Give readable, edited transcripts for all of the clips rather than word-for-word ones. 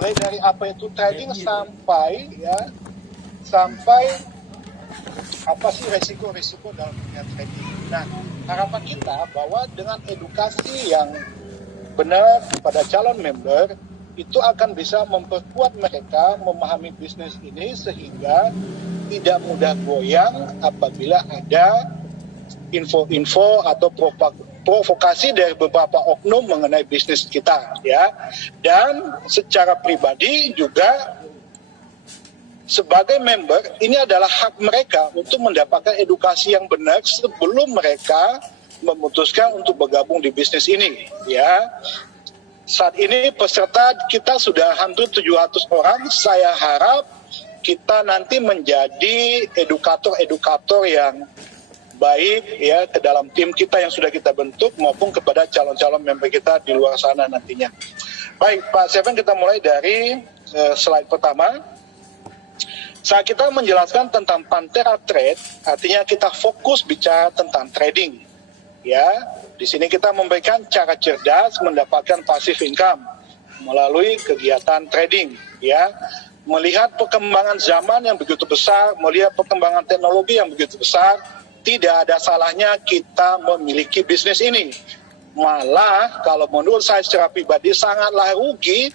mulai dari apa itu trading sampai apa sih resiko-resiko dalam dunia trading. Nah, harapan kita bahwa dengan edukasi yang benar pada calon member itu akan bisa memperkuat mereka memahami bisnis ini sehingga tidak mudah goyang apabila ada info-info atau provokasi dari beberapa oknum mengenai bisnis kita, ya. Dan secara pribadi juga sebagai member ini adalah hak mereka untuk mendapatkan edukasi yang benar sebelum mereka memutuskan untuk bergabung di bisnis ini, ya. Saat ini peserta kita sudah hampir 700 orang. Saya harap kita nanti menjadi edukator-edukator yang baik ya ke dalam tim kita yang sudah kita bentuk maupun kepada calon-calon member kita di luar sana nantinya. Baik, Pak Seven, kita mulai dari slide pertama. Saat kita menjelaskan tentang Pantera Trade, artinya kita fokus bicara tentang trading. Ya, di sini kita memberikan cara cerdas mendapatkan passive income melalui kegiatan trading. Ya, melihat perkembangan zaman yang begitu besar, melihat perkembangan teknologi yang begitu besar, tidak ada salahnya kita memiliki bisnis ini. Malah kalau menurut saya secara pribadi sangatlah rugi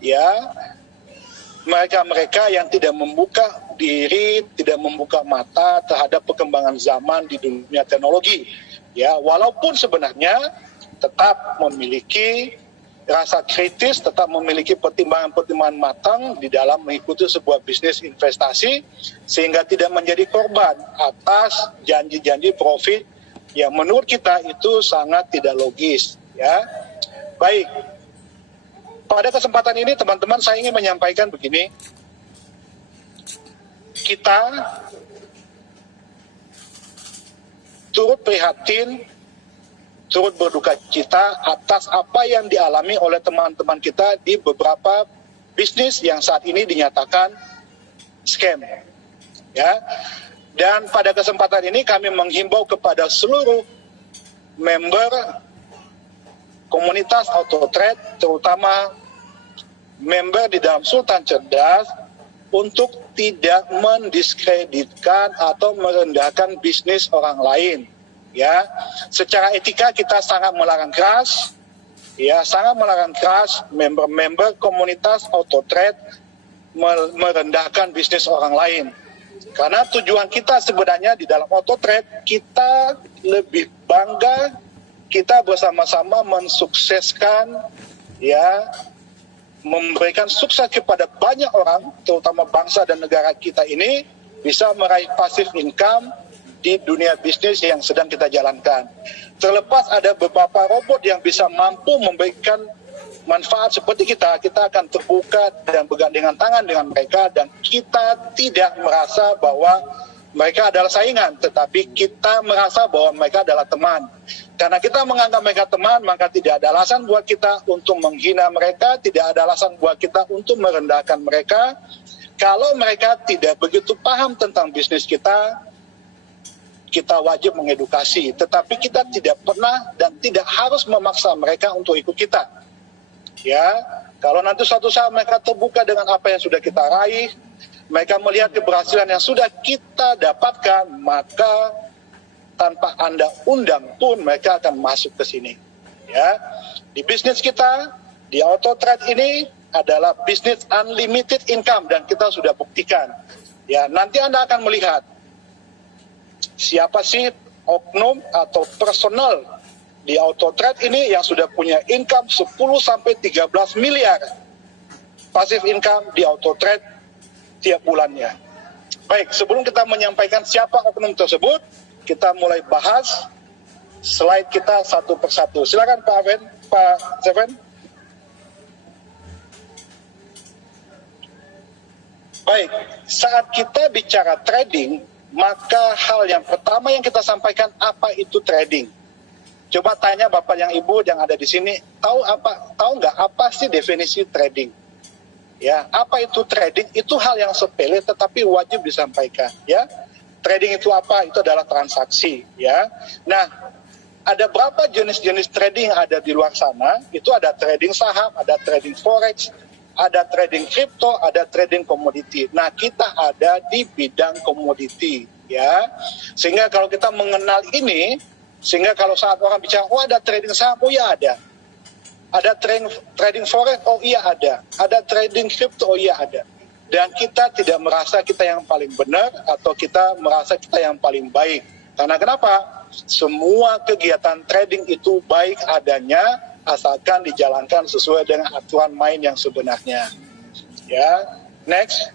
ya mereka-mereka yang tidak membuka diri, tidak membuka mata terhadap perkembangan zaman di dunia teknologi. Ya, walaupun sebenarnya tetap memiliki rasa kritis, tetap memiliki pertimbangan-pertimbangan matang di dalam mengikuti sebuah bisnis investasi sehingga tidak menjadi korban atas janji-janji profit yang menurut kita itu sangat tidak logis, ya. Baik. Pada kesempatan ini teman-teman saya ingin menyampaikan begini. Kita turut prihatin, turut berduka cita atas apa yang dialami oleh teman-teman kita di beberapa bisnis yang saat ini dinyatakan scam. Ya. Dan pada kesempatan ini kami menghimbau kepada seluruh member komunitas Auto Trade, terutama member di dalam Sultan Cerdas, untuk tidak mendiskreditkan atau merendahkan bisnis orang lain. Ya, secara etika kita sangat melarang keras, ya sangat melarang keras member-member komunitas Auto Trade merendahkan bisnis orang lain. Karena tujuan kita sebenarnya di dalam Auto Trade, kita lebih bangga kita bersama-sama mensukseskan, ya, memberikan sukses kepada banyak orang, terutama bangsa dan negara kita ini bisa meraih passive income di dunia bisnis yang sedang kita jalankan. Terlepas ada beberapa robot yang bisa mampu memberikan manfaat seperti kita akan terbuka dan bergandengan tangan dengan mereka, dan kita tidak merasa bahwa mereka adalah saingan, tetapi kita merasa bahwa mereka adalah teman. Karena kita menganggap mereka teman, maka tidak ada alasan buat kita untuk menghina mereka, tidak ada alasan buat kita untuk merendahkan mereka. Kalau mereka tidak begitu paham tentang bisnis kita wajib mengedukasi. Tetapi kita tidak pernah dan tidak harus memaksa mereka untuk ikut kita. Ya, kalau nanti suatu saat mereka terbuka dengan apa yang sudah kita raih, mereka melihat keberhasilan yang sudah kita dapatkan, maka tanpa Anda undang pun mereka akan masuk ke sini. Ya, di bisnis kita, di Auto Trade ini adalah bisnis unlimited income dan kita sudah buktikan. Ya, nanti Anda akan melihat siapa sih oknum atau personal di Auto Trade ini yang sudah punya income 10-13 miliar passive income di Auto Trade tiap bulannya. Baik, sebelum kita menyampaikan siapa oknum tersebut, kita mulai bahas slide kita satu persatu. Silakan Pak Seven. Baik, saat kita bicara trading, maka hal yang pertama yang kita sampaikan, apa itu trading? Coba tanya Bapak yang Ibu yang ada di sini, tahu nggak apa sih definisi trading? Ya, apa itu trading? Itu hal yang sepele tetapi wajib disampaikan, ya. Trading itu apa? Itu adalah transaksi, ya. Nah, ada berapa jenis-jenis trading yang ada di luar sana? Itu ada trading saham, ada trading forex, ada trading kripto, ada trading komoditi. Nah, kita ada di bidang komoditi, ya. Sehingga kalau kita mengenal ini, sehingga kalau saat orang bicara, oh ada trading saham, oh ya ada. Ada trading forex, oh iya ada. Ada trading kripto, oh iya ada. Dan kita tidak merasa kita yang paling benar atau kita merasa kita yang paling baik. Karena kenapa? Semua kegiatan trading itu baik adanya asalkan dijalankan sesuai dengan aturan main yang sebenarnya. Ya, next.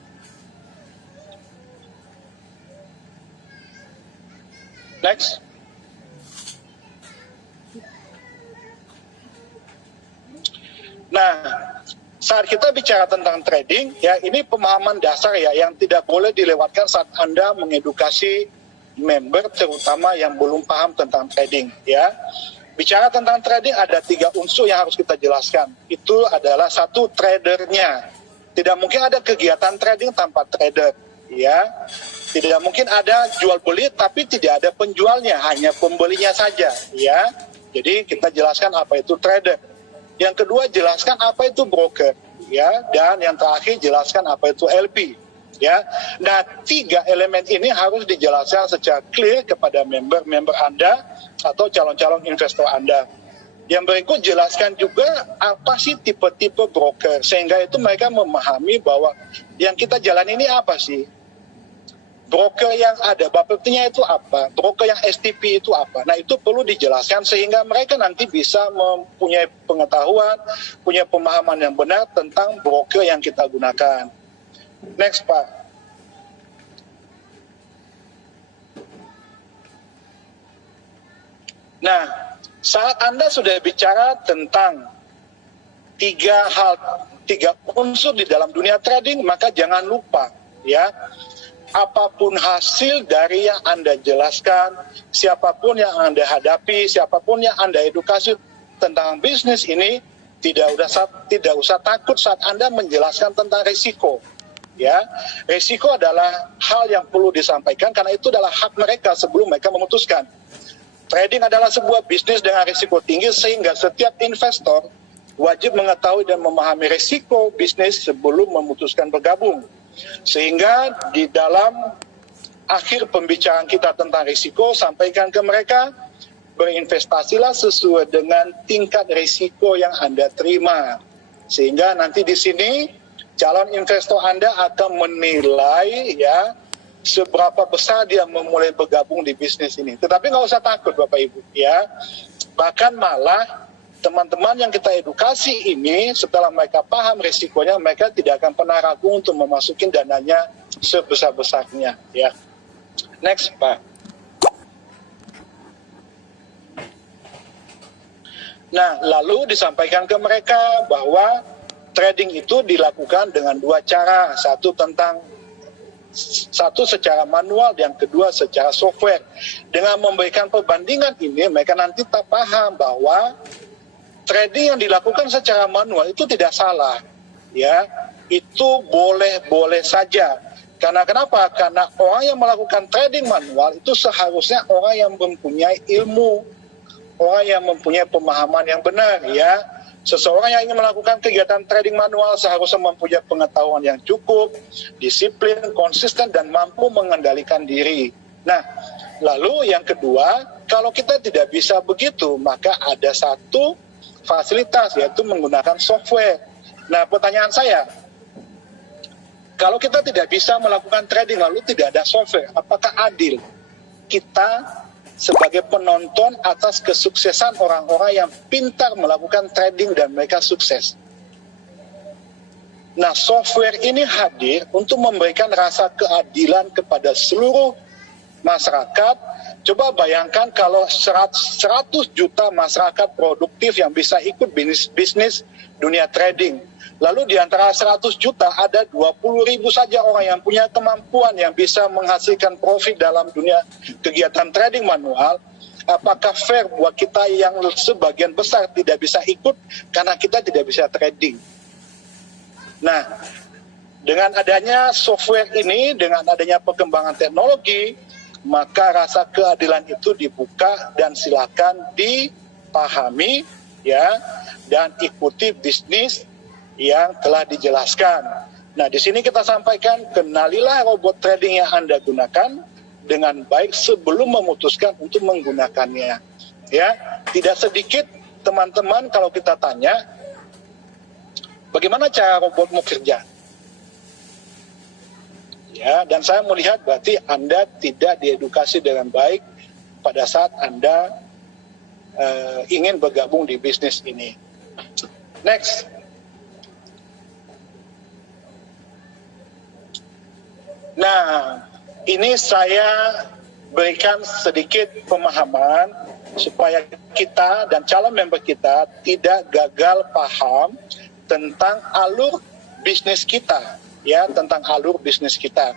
Next. Nah, saat kita bicara tentang trading, ya ini pemahaman dasar ya yang tidak boleh dilewatkan saat Anda mengedukasi member, terutama yang belum paham tentang trading, ya. Bicara tentang trading ada 3 unsur yang harus kita jelaskan. Itu adalah satu, tradernya. Tidak mungkin ada kegiatan trading tanpa trader, ya. Tidak mungkin ada jual beli tapi tidak ada penjualnya, hanya pembelinya saja, ya. Jadi kita jelaskan apa itu trader. Yang kedua jelaskan apa itu broker, ya. Dan yang terakhir jelaskan apa itu LP, ya. Nah, 3 elemen ini harus dijelaskan secara clear kepada member-member Anda atau calon-calon investor Anda. Yang berikut jelaskan juga apa sih tipe-tipe broker, sehingga itu mereka memahami bahwa yang kita jalan ini apa sih. Broker yang ada, Bapeptinya itu apa, broker yang STP itu apa. Nah, itu perlu dijelaskan sehingga mereka nanti bisa mempunyai pengetahuan, punya pemahaman yang benar tentang broker yang kita gunakan. Next, Pak. Nah, saat Anda sudah bicara tentang 3 unsur di dalam dunia trading, maka jangan lupa, ya, apapun hasil dari yang Anda jelaskan, siapapun yang Anda hadapi, siapapun yang Anda edukasi tentang bisnis ini, tidak usah takut saat Anda menjelaskan tentang risiko. Ya, risiko adalah hal yang perlu disampaikan karena itu adalah hak mereka sebelum mereka memutuskan. Trading adalah sebuah bisnis dengan risiko tinggi sehingga setiap investor wajib mengetahui dan memahami risiko bisnis sebelum memutuskan bergabung. Sehingga di dalam akhir pembicaraan kita tentang risiko, sampaikan ke mereka, berinvestasilah sesuai dengan tingkat risiko yang Anda terima. Sehingga nanti di sini calon investor Anda akan menilai, ya, seberapa besar dia memulai bergabung di bisnis ini. Tetapi nggak usah takut Bapak Ibu, ya. Bahkan malah teman-teman yang kita edukasi ini setelah mereka paham risikonya, mereka tidak akan pernah ragu untuk memasukin dananya sebesar-besarnya, ya. Next, Pak. Nah, lalu disampaikan ke mereka bahwa trading itu dilakukan dengan 2 cara. Satu secara manual, yang kedua secara software. Dengan memberikan perbandingan ini, mereka nanti tak paham bahwa trading yang dilakukan secara manual itu tidak salah, ya. Itu boleh-boleh saja. Karena kenapa? Karena orang yang melakukan trading manual itu seharusnya orang yang mempunyai ilmu, orang yang mempunyai pemahaman yang benar, ya. Seseorang yang ingin melakukan kegiatan trading manual seharusnya mempunyai pengetahuan yang cukup, disiplin, konsisten, dan mampu mengendalikan diri. Nah, lalu yang kedua, kalau kita tidak bisa begitu, maka ada satu fasilitas, yaitu menggunakan software. Nah, pertanyaan saya, kalau kita tidak bisa melakukan trading lalu tidak ada software, apakah adil kita sebagai penonton atas kesuksesan orang-orang yang pintar melakukan trading dan mereka sukses? Nah, software ini hadir untuk memberikan rasa keadilan kepada seluruh masyarakat. Coba bayangkan kalau 100 juta masyarakat produktif yang bisa ikut bisnis dunia trading. Lalu di antara 100 juta ada 20.000 saja orang yang punya kemampuan yang bisa menghasilkan profit dalam dunia kegiatan trading manual. Apakah fair buat kita yang sebagian besar tidak bisa ikut karena kita tidak bisa trading? Nah, dengan adanya software ini, dengan adanya perkembangan teknologi, maka rasa keadilan itu dibuka dan silakan dipahami, ya, dan ikuti bisnis yang telah dijelaskan. Nah, di sini kita sampaikan, kenalilah robot trading yang Anda gunakan dengan baik sebelum memutuskan untuk menggunakannya. Ya, tidak sedikit teman-teman kalau kita tanya, bagaimana cara robotmu kerja? Ya, dan saya melihat berarti Anda tidak diedukasi dengan baik pada saat Anda ingin bergabung di bisnis ini. Next. Nah, ini saya berikan sedikit pemahaman supaya kita dan calon member kita tidak gagal paham tentang alur bisnis kita, ya, tentang alur bisnis kita.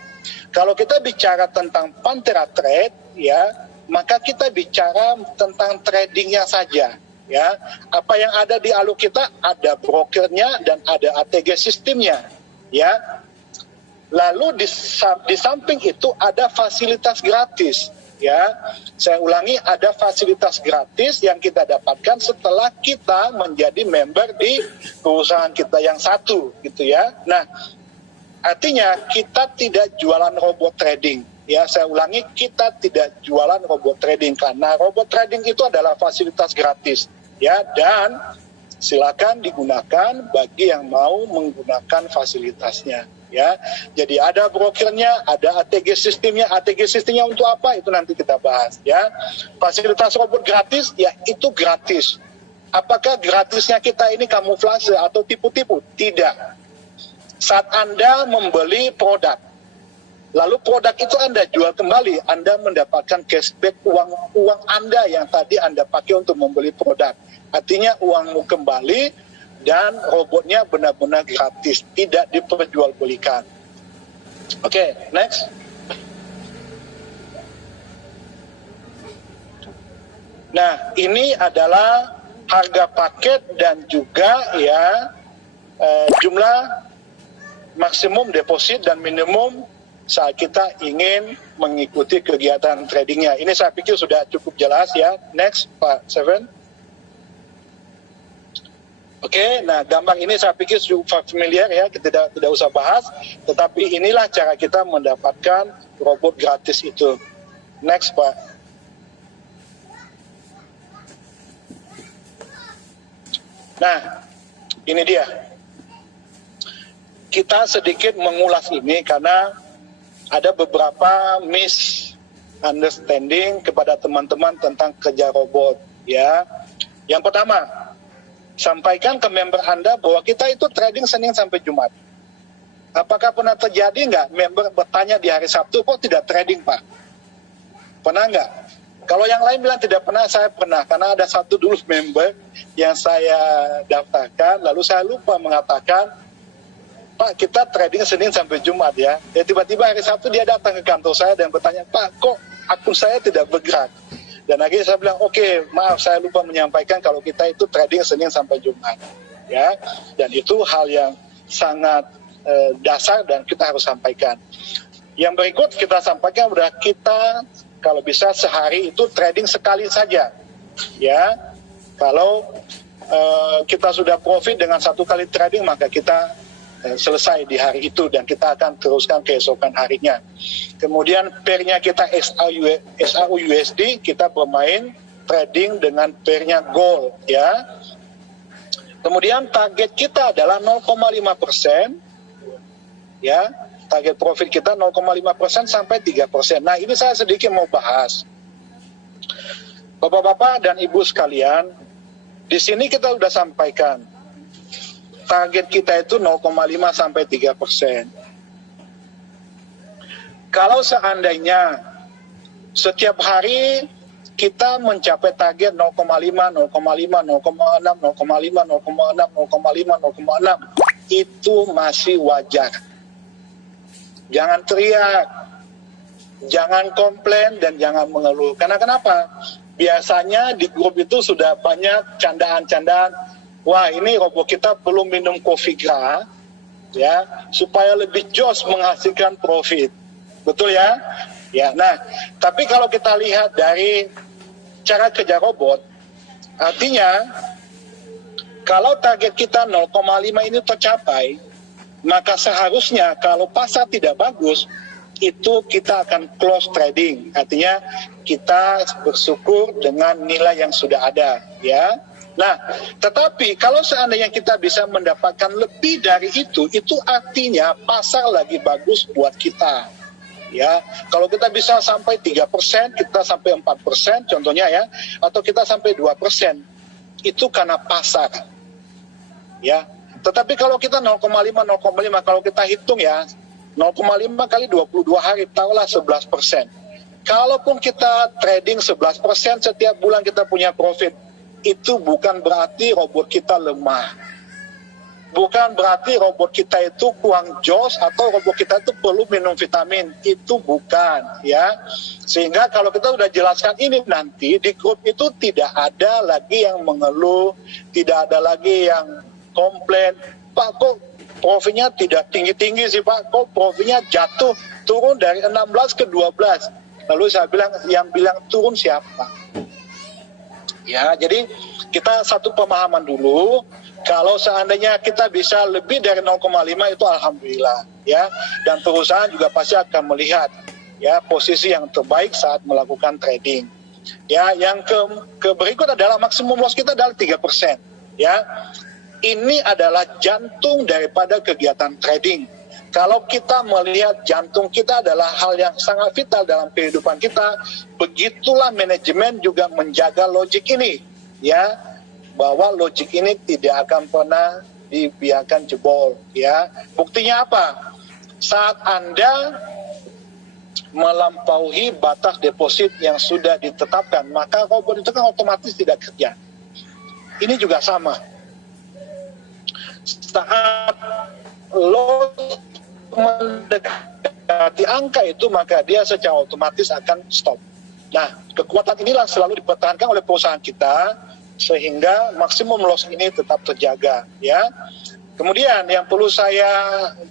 Kalau kita bicara tentang Pantera Trade, ya, maka kita bicara tentang tradingnya saja, ya. Apa yang ada di alur kita, ada brokernya dan ada ATG sistemnya, ya. Lalu di samping itu ada fasilitas gratis, ya. Saya ulangi, ada fasilitas gratis yang kita dapatkan setelah kita menjadi member di perusahaan kita yang satu, gitu ya. Nah, artinya kita tidak jualan robot trading, ya. Saya ulangi, kita tidak jualan robot trading karena robot trading itu adalah fasilitas gratis, ya. Dan silakan digunakan bagi yang mau menggunakan fasilitasnya. Ya, jadi ada brokernya, ada ATG sistemnya. ATG sistemnya untuk apa? Itu nanti kita bahas. Ya, fasilitas robot gratis, ya itu gratis. Apakah gratisnya kita ini kamuflase atau tipu-tipu? Tidak. Saat Anda membeli produk, lalu produk itu Anda jual kembali, Anda mendapatkan cashback uang Anda yang tadi Anda pakai untuk membeli produk. Artinya uangmu kembali. Dan robotnya benar-benar gratis, tidak diperjualbelikan. Oke, next. Nah, ini adalah harga paket dan juga ya jumlah maksimum deposit dan minimum saat kita ingin mengikuti kegiatan tradingnya. Ini saya pikir sudah cukup jelas ya. Next, Pak Seven. Oke, nah gambar ini saya pikir cukup familiar ya, kita tidak usah bahas. Tetapi inilah cara kita mendapatkan robot gratis itu. Next, Pak. Nah, ini dia. Kita sedikit mengulas ini karena ada beberapa misunderstanding kepada teman-teman tentang kerja robot. Ya, yang pertama, sampaikan ke member Anda bahwa kita itu trading Senin sampai Jumat. Apakah pernah terjadi nggak member bertanya di hari Sabtu, kok tidak trading Pak? Pernah nggak? Kalau yang lain bilang tidak pernah, saya pernah. Karena ada satu dulu member yang saya daftarkan, lalu saya lupa mengatakan, Pak kita trading Senin sampai Jumat ya. Ya tiba-tiba hari Sabtu dia datang ke kantor saya dan bertanya, Pak kok akun saya tidak bergerak? Dan akhirnya saya bilang, oke, maaf saya lupa menyampaikan kalau kita itu trading Senin sampai Jumat. Ya, dan itu hal yang sangat dasar dan kita harus sampaikan. Yang berikut kita sampaikan udah kita kalau bisa sehari itu trading sekali saja. Ya, kalau kita sudah profit dengan satu kali trading maka kita selesai di hari itu dan kita akan teruskan keesokan harinya. Kemudian pairnya kita XAUUSD, kita bermain trading dengan pairnya gold ya. Kemudian target kita adalah 0,5%, ya. Target profit kita 0,5% sampai 3%. Nah ini saya sedikit mau bahas. Bapak-bapak dan ibu sekalian, di sini kita sudah sampaikan. Target kita itu 0,5 sampai 3%. Kalau seandainya setiap hari kita mencapai target 0,5, 0,5, 0,6, 0,5, 0,6, 0,6, itu masih wajar. Jangan teriak, jangan komplain, dan jangan mengeluh. Karena kenapa? Biasanya di grup itu sudah banyak candaan-candaan, wah ini robot kita perlu minum kopi gras, ya, supaya lebih jos menghasilkan profit. Betul ya? Ya, nah, tapi kalau kita lihat dari cara kerja robot, artinya Kalau target kita 0,5 ini tercapai, maka seharusnya kalau pasar tidak bagus, itu kita akan close trading. Artinya kita bersyukur dengan nilai yang sudah ada, ya. Nah, tetapi kalau seandainya kita bisa mendapatkan lebih dari itu artinya pasar lagi bagus buat kita. Ya, kalau kita bisa sampai 3%, kita sampai 4%, contohnya ya, atau kita sampai 2%, itu karena pasar. Ya, tetapi kalau kita 0,5, kalau kita hitung ya, 0,5 kali 22 hari, taruhlah 11%. Kalaupun kita trading 11% setiap bulan kita punya profit, itu bukan berarti robot kita lemah. Bukan berarti robot kita itu kurang jos atau robot kita itu perlu minum vitamin. Itu bukan, ya. Sehingga kalau kita sudah jelaskan ini nanti, di grup itu tidak ada lagi yang mengeluh, tidak ada lagi yang komplain, Pak kok profitnya tidak tinggi-tinggi sih Pak, kok profitnya jatuh, turun dari 16 ke 12. Lalu saya bilang, yang bilang turun siapa? Ya, jadi kita satu pemahaman dulu, kalau seandainya kita bisa lebih dari 0,5 itu alhamdulillah, ya. Dan perusahaan juga pasti akan melihat ya posisi yang terbaik saat melakukan trading. Ya, yang ke berikut adalah maksimum loss kita adalah 3%, ya. Ini adalah jantung daripada kegiatan trading. Kalau kita melihat jantung kita adalah hal yang sangat vital dalam kehidupan kita, begitulah manajemen juga menjaga logik ini, ya, bahwa logik ini tidak akan pernah dibiarkan jebol, ya. Buktinya apa? Saat Anda melampaui batas deposit yang sudah ditetapkan, maka robot itu kan otomatis tidak kerja. Ini juga sama. Saat loss mendekati angka itu, maka dia secara otomatis akan stop. Nah, kekuatan inilah selalu dipertahankan oleh perusahaan kita sehingga maksimum loss ini tetap terjaga, ya. Kemudian yang perlu saya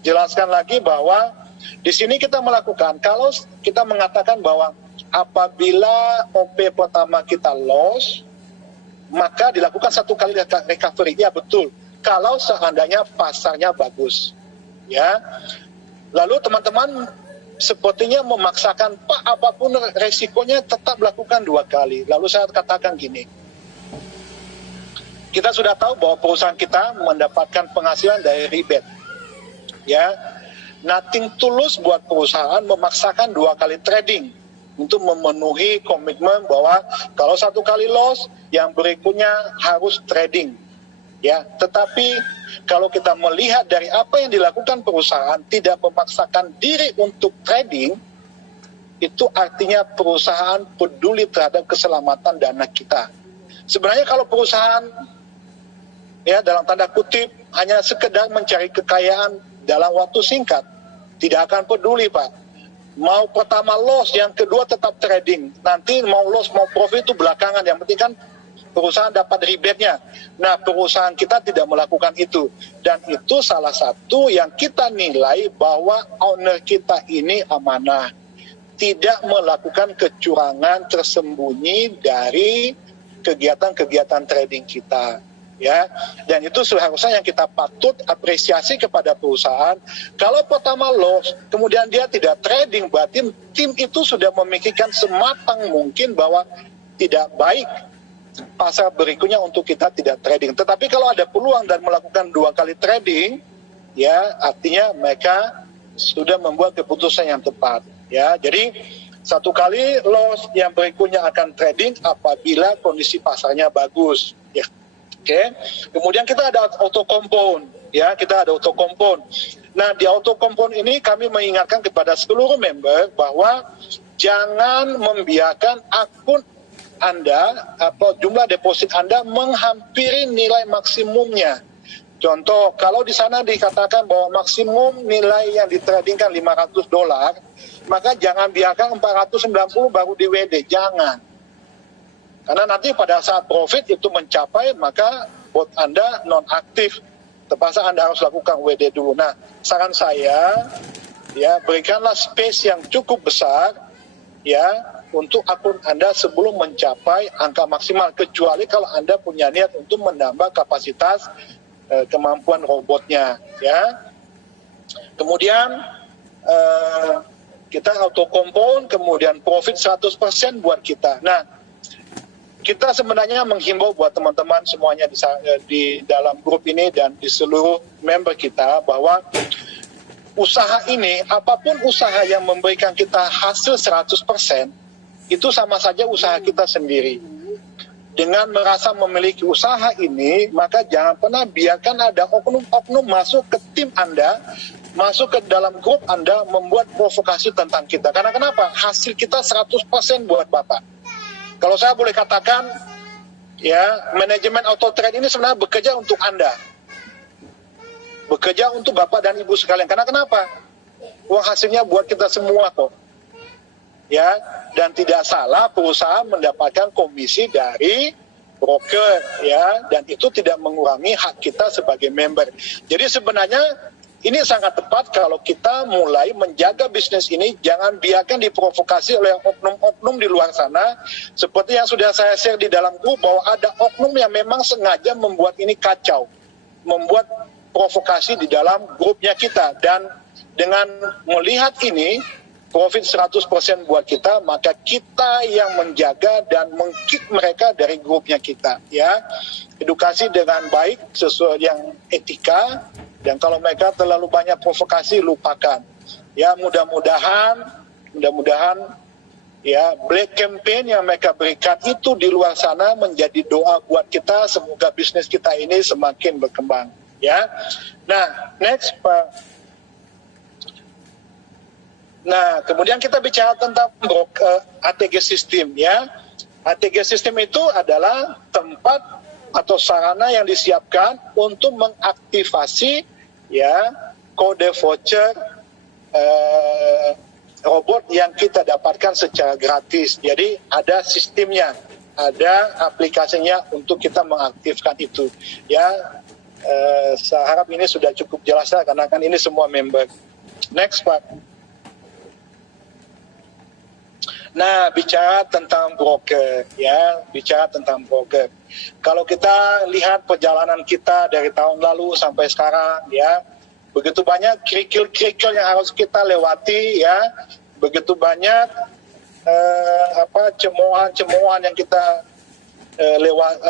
jelaskan lagi bahwa di sini kita melakukan, kalau kita mengatakan bahwa apabila OP pertama kita loss, maka dilakukan satu kali recovery. Ya betul, kalau seandainya pasarnya bagus, ya. Lalu teman-teman sepertinya memaksakan, Pak, apapun resikonya tetap lakukan 2 kali. Lalu saya katakan gini, kita sudah tahu bahwa perusahaan kita mendapatkan penghasilan dari rebate, ya. Nothing tulus buat perusahaan memaksakan 2 kali trading untuk memenuhi komitmen bahwa kalau 1 kali loss, yang berikutnya harus trading, ya. Tetapi kalau kita melihat dari apa yang dilakukan perusahaan tidak memaksakan diri untuk trading, itu artinya perusahaan peduli terhadap keselamatan dana kita. Sebenarnya kalau perusahaan, ya, dalam tanda kutip hanya sekedar mencari kekayaan dalam waktu singkat, tidak akan peduli, Pak. Mau pertama loss, yang kedua tetap trading. Nanti mau loss mau profit itu belakangan, yang penting kan perusahaan dapat rebate-nya. Nah, perusahaan kita tidak melakukan itu. Dan itu salah satu yang kita nilai bahwa owner kita ini amanah. Tidak melakukan kecurangan tersembunyi dari kegiatan-kegiatan trading kita. Ya, dan itu seharusnya yang kita patut apresiasi kepada perusahaan. Kalau pertama loss, kemudian dia tidak trading, berarti tim itu sudah memikirkan sematang mungkin bahwa tidak baik pasar berikutnya untuk kita tidak trading. Tetapi kalau ada peluang dan melakukan 2 kali trading, ya artinya mereka sudah membuat keputusan yang tepat. Ya, jadi 1 kali loss, yang berikutnya akan trading apabila kondisi pasarnya bagus. Ya, oke. Kemudian kita ada auto compound. Ya, kita ada auto compound. Nah, di auto compound ini kami mengingatkan kepada seluruh member bahwa jangan membiarkan akun Anda atau jumlah deposit Anda menghampiri nilai maksimumnya. Contoh, kalau di sana dikatakan bahwa maksimum nilai yang ditradingkan $500, maka jangan biarkan 490 baru di WD, jangan. Karena nanti pada saat profit itu mencapai, maka bot Anda non-aktif. Terpaksa Anda harus lakukan WD dulu. Nah, saran saya, ya, berikanlah space yang cukup besar, ya, untuk akun Anda sebelum mencapai angka maksimal, kecuali kalau Anda punya niat untuk menambah kapasitas kemampuan robotnya, ya. Kemudian kita auto compound, kemudian profit 100% buat kita. Nah, kita sebenarnya menghimbau buat teman-teman semuanya di dalam grup ini dan di seluruh member kita bahwa usaha ini, apapun usaha yang memberikan kita hasil 100%, itu sama saja usaha kita sendiri. Dengan merasa memiliki usaha ini, maka jangan pernah biarkan ada oknum-oknum masuk ke tim Anda, masuk ke dalam grup Anda, membuat provokasi tentang kita. Karena kenapa? Hasil kita 100% buat Bapak. Kalau saya boleh katakan, ya, manajemen auto trade ini sebenarnya bekerja untuk Anda. Bekerja untuk Bapak dan Ibu sekalian. Karena kenapa? Uang hasilnya buat kita semua kok. Ya, dan tidak salah perusahaan mendapatkan komisi dari broker, ya, dan itu tidak mengurangi hak kita sebagai member. Jadi sebenarnya ini sangat tepat kalau kita mulai menjaga bisnis ini, jangan biarkan diprovokasi oleh oknum-oknum di luar sana. Seperti yang sudah saya share di dalam grup, bahwa ada oknum yang memang sengaja membuat ini kacau, membuat provokasi di dalam grupnya kita. Dan dengan melihat ini, profit 100% buat kita, maka kita yang menjaga dan meng-kick mereka dari grupnya kita, ya. Edukasi dengan baik sesuai yang etika, dan kalau mereka terlalu banyak provokasi, lupakan. Ya, mudah-mudahan ya, black campaign yang mereka berikan itu di luar sana menjadi doa buat kita, semoga bisnis kita ini semakin berkembang, ya. Nah, next Pak. Nah, kemudian kita bicara tentang ATG System, ya. ATG System itu adalah tempat atau sarana yang disiapkan untuk mengaktifasi, ya, kode voucher robot yang kita dapatkan secara gratis. Jadi ada sistemnya, ada aplikasinya untuk kita mengaktifkan itu, ya. Saya harap ini sudah cukup jelas ya, karena kan ini semua member. Next Pak. Nah, bicara tentang broker, ya, bicara tentang broker. Kalau kita lihat perjalanan kita dari tahun lalu sampai sekarang, ya, begitu banyak kerikil-kerikil yang harus kita lewati, ya, begitu banyak cemoohan-cemoohan yang kita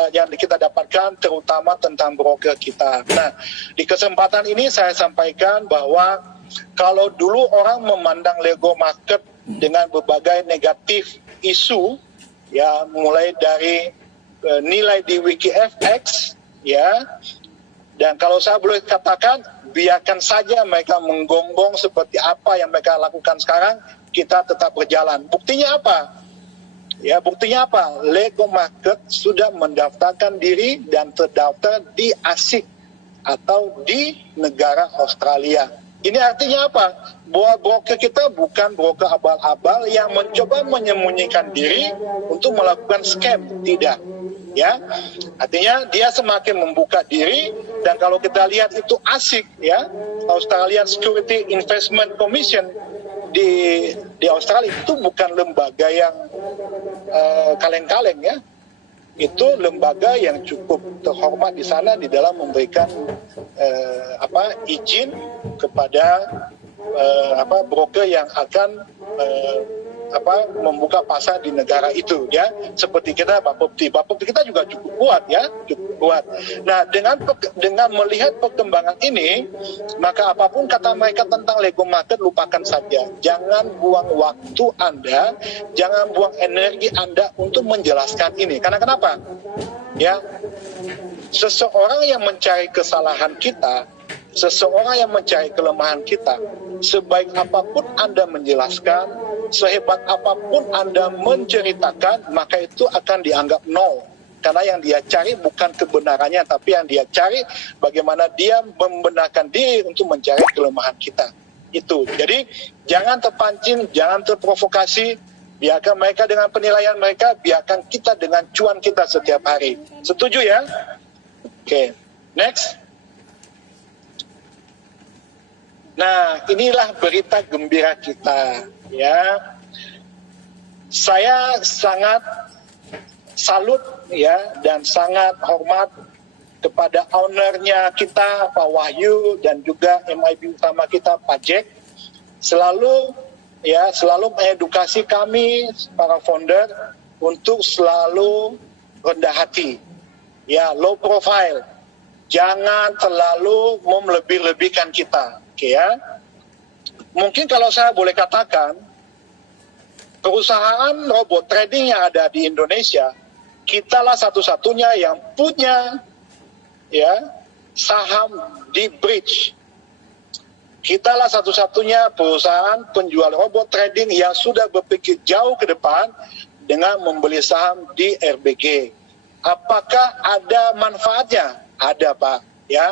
yang kita dapatkan, terutama tentang broker kita. Nah, di kesempatan ini saya sampaikan bahwa kalau dulu orang memandang Lego Market dengan berbagai negatif isu, ya, mulai dari nilai di WikiFX, ya, dan kalau saya boleh katakan, biarkan saja mereka menggonggong seperti apa yang mereka lakukan sekarang, kita tetap berjalan. Buktinya apa? Ya, buktinya apa? Lego Market sudah mendaftarkan diri dan terdaftar di ASIC atau di negara Australia. Ini artinya apa? Bahwa broker kita bukan broker abal-abal yang mencoba menyembunyikan diri untuk melakukan scam, tidak. Ya, artinya dia semakin membuka diri, dan kalau kita lihat itu ASIC, ya, Australian Security Investment Commission di Australia, itu bukan lembaga yang kaleng-kaleng, ya. Itu lembaga yang cukup terhormat di sana di dalam memberikan izin kepada broker yang akan membuka pasar di negara itu, ya. Seperti kita Bapepti kita juga cukup kuat, ya, cukup kuat. Nah, dengan melihat perkembangan ini, maka apapun kata mereka tentang Lego Market, lupakan saja. Jangan buang waktu Anda, jangan buang energi Anda untuk menjelaskan ini. Karena kenapa? Ya, seseorang yang mencari kesalahan kita, seseorang yang mencari kelemahan kita, sebaik apapun Anda menjelaskan, sehebat apapun Anda menceritakan, maka itu akan dianggap nol. Karena yang dia cari bukan kebenarannya, tapi yang dia cari bagaimana dia membenarkan diri untuk mencari kelemahan kita. Itu. Jadi jangan terpancing, jangan terprovokasi, biarkan mereka dengan penilaian mereka, biarkan kita dengan cuan kita setiap hari. Setuju, ya? Oke. Next. Nah, inilah berita gembira kita, ya. Saya sangat salut ya dan sangat hormat kepada ownernya kita Pak Wahyu dan juga MIB utama kita Pak Jack, selalu mengedukasi kami para founder untuk selalu rendah hati, ya, low profile, jangan terlalu melebih-lebihkan kita, oke ya. Mungkin kalau saya boleh katakan, perusahaan robot trading yang ada di Indonesia, kitalah satu-satunya yang punya ya saham di Bridge. Kitalah satu-satunya perusahaan penjual robot trading yang sudah berpikir jauh ke depan dengan membeli saham di RBG. Apakah ada manfaatnya? Ada, Pak. Ya,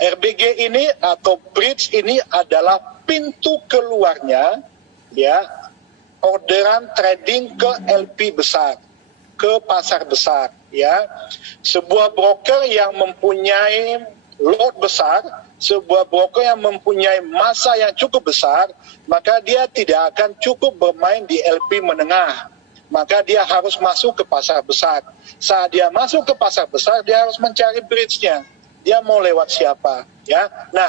RBG ini atau Bridge ini adalah pintu keluarnya ya orderan trading ke LP besar, ke pasar besar, ya. Sebuah broker yang mempunyai lot besar, sebuah broker yang mempunyai masa yang cukup besar, maka dia tidak akan cukup bermain di LP menengah. Maka dia harus masuk ke pasar besar. Saat dia masuk ke pasar besar, dia harus mencari bridge-nya. Dia mau lewat siapa, ya. Nah,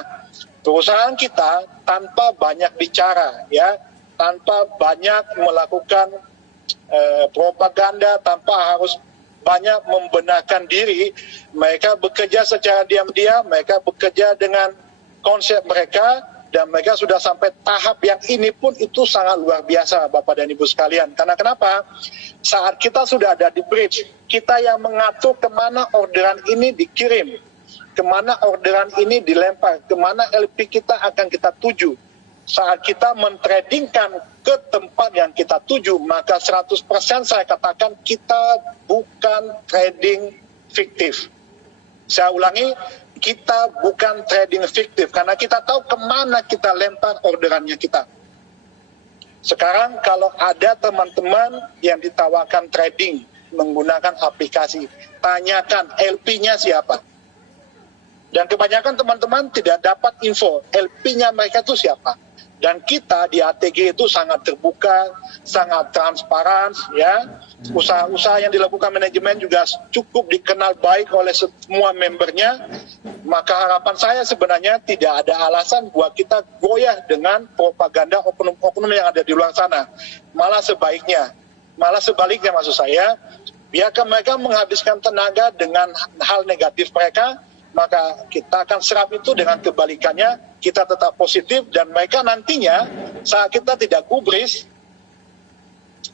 perusahaan kita tanpa banyak bicara, ya, tanpa banyak melakukan propaganda, tanpa harus banyak membenarkan diri, mereka bekerja secara diam-diam, mereka bekerja dengan konsep mereka, dan mereka sudah sampai tahap yang ini pun itu sangat luar biasa, Bapak dan Ibu sekalian. Karena kenapa? Saat kita sudah ada di Bridge, kita yang mengatur kemana orderan ini dikirim, kemana orderan ini dilempar, kemana LP kita akan kita tuju. Saat kita mentradingkan ke tempat yang kita tuju, maka 100% saya katakan kita bukan trading fiktif. Saya ulangi, kita bukan trading fiktif, karena kita tahu kemana kita lempar orderannya kita. Sekarang kalau ada teman-teman yang ditawarkan trading menggunakan aplikasi, tanyakan LP-nya siapa. Dan kebanyakan teman-teman tidak dapat info LP-nya mereka itu siapa. Dan kita di ATG itu sangat terbuka, sangat transparan, ya. Usaha-usaha yang dilakukan manajemen juga cukup dikenal baik oleh semua membernya. Maka harapan saya sebenarnya tidak ada alasan buat kita goyah dengan propaganda oknum-oknum yang ada di luar sana. Malah sebaliknya maksud saya, biarkan mereka menghabiskan tenaga dengan hal negatif mereka, maka kita akan serap itu dengan kebalikannya, kita tetap positif, dan mereka nantinya saat kita tidak gubris,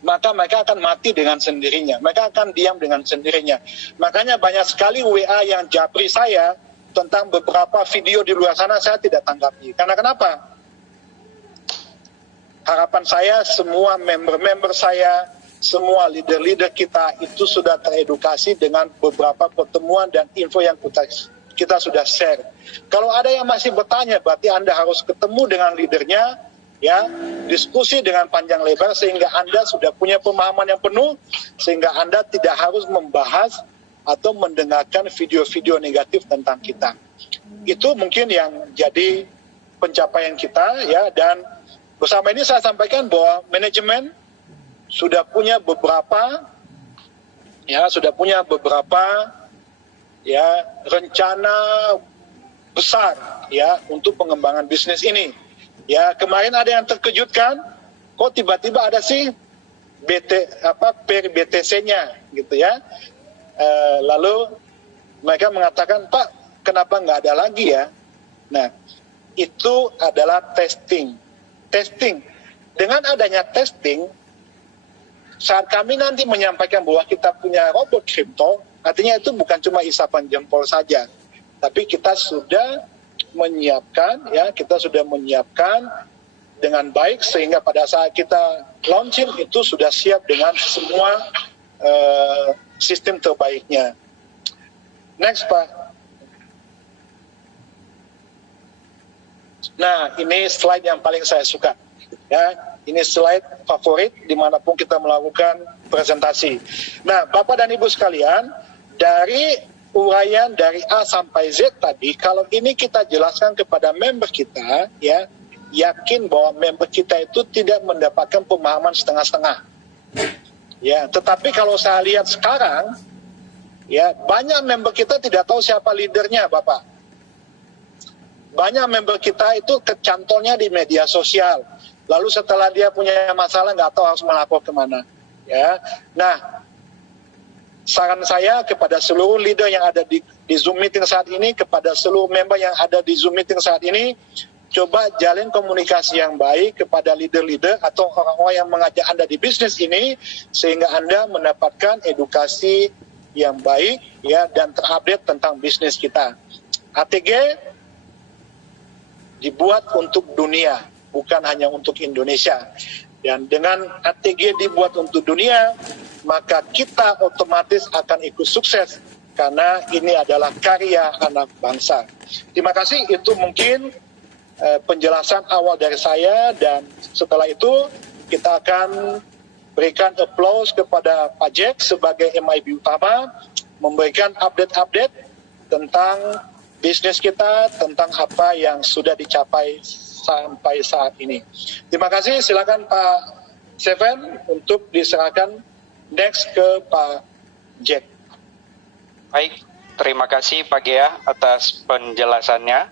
maka mereka akan mati dengan sendirinya, mereka akan diam dengan sendirinya. Makanya banyak sekali WA yang japri saya tentang beberapa video di luar sana, saya tidak tanggapi. Karena kenapa? Harapan saya semua member-member saya, semua leader-leader kita itu sudah teredukasi dengan beberapa pertemuan dan info yang kita sudah share. Kalau ada yang masih bertanya, berarti Anda harus ketemu dengan leadernya, ya, diskusi dengan panjang lebar sehingga Anda sudah punya pemahaman yang penuh, sehingga Anda tidak harus membahas atau mendengarkan video-video negatif tentang kita. Itu mungkin yang jadi pencapaian kita, ya. Dan bersama ini saya sampaikan bahwa manajemen sudah punya beberapa ya rencana besar ya untuk pengembangan bisnis ini. Ya, kemarin ada yang terkejutkan, kok tiba-tiba ada sih per BTC-nya gitu ya. Lalu mereka mengatakan, Pak, kenapa nggak ada lagi ya? Nah, itu adalah testing. Dengan adanya testing, saat kami nanti menyampaikan bahwa kita punya robot kripto, artinya itu bukan cuma isapan jempol saja, tapi kita sudah menyiapkan dengan baik sehingga pada saat kita launching itu sudah siap dengan semua sistem terbaiknya. Next, Pak. Nah, ini slide yang paling saya suka. Ya, ini slide favorit dimanapun kita melakukan presentasi. Nah, Bapak dan Ibu sekalian, dari uraian dari A sampai Z tadi, kalau ini kita jelaskan kepada member kita, ya, yakin bahwa member kita itu tidak mendapatkan pemahaman setengah-setengah. Ya, tetapi kalau saya lihat sekarang, ya banyak member kita tidak tahu siapa leadernya, Bapak. Banyak member kita itu kecantolnya di media sosial. Lalu setelah dia punya masalah nggak tahu harus melapor kemana. Ya, nah saran saya kepada seluruh leader yang ada di Zoom meeting saat ini, kepada seluruh member yang ada di Zoom meeting saat ini, coba jalin komunikasi yang baik kepada leader-leader atau orang-orang yang mengajak Anda di bisnis ini, sehingga Anda mendapatkan edukasi yang baik ya dan terupdate tentang bisnis kita. ATG dibuat untuk dunia, bukan hanya untuk Indonesia. Dan dengan ATG dibuat untuk dunia, maka kita otomatis akan ikut sukses karena ini adalah karya anak bangsa. Terima kasih, itu mungkin penjelasan awal dari saya, dan setelah itu kita akan berikan applause kepada Pak Jack sebagai MIB utama, memberikan update-update tentang bisnis kita, tentang apa yang sudah dicapai sampai saat ini. Terima kasih, silakan Pak Seven untuk diserahkan next ke Pak Jack. Baik, terima kasih Pak Gea atas penjelasannya.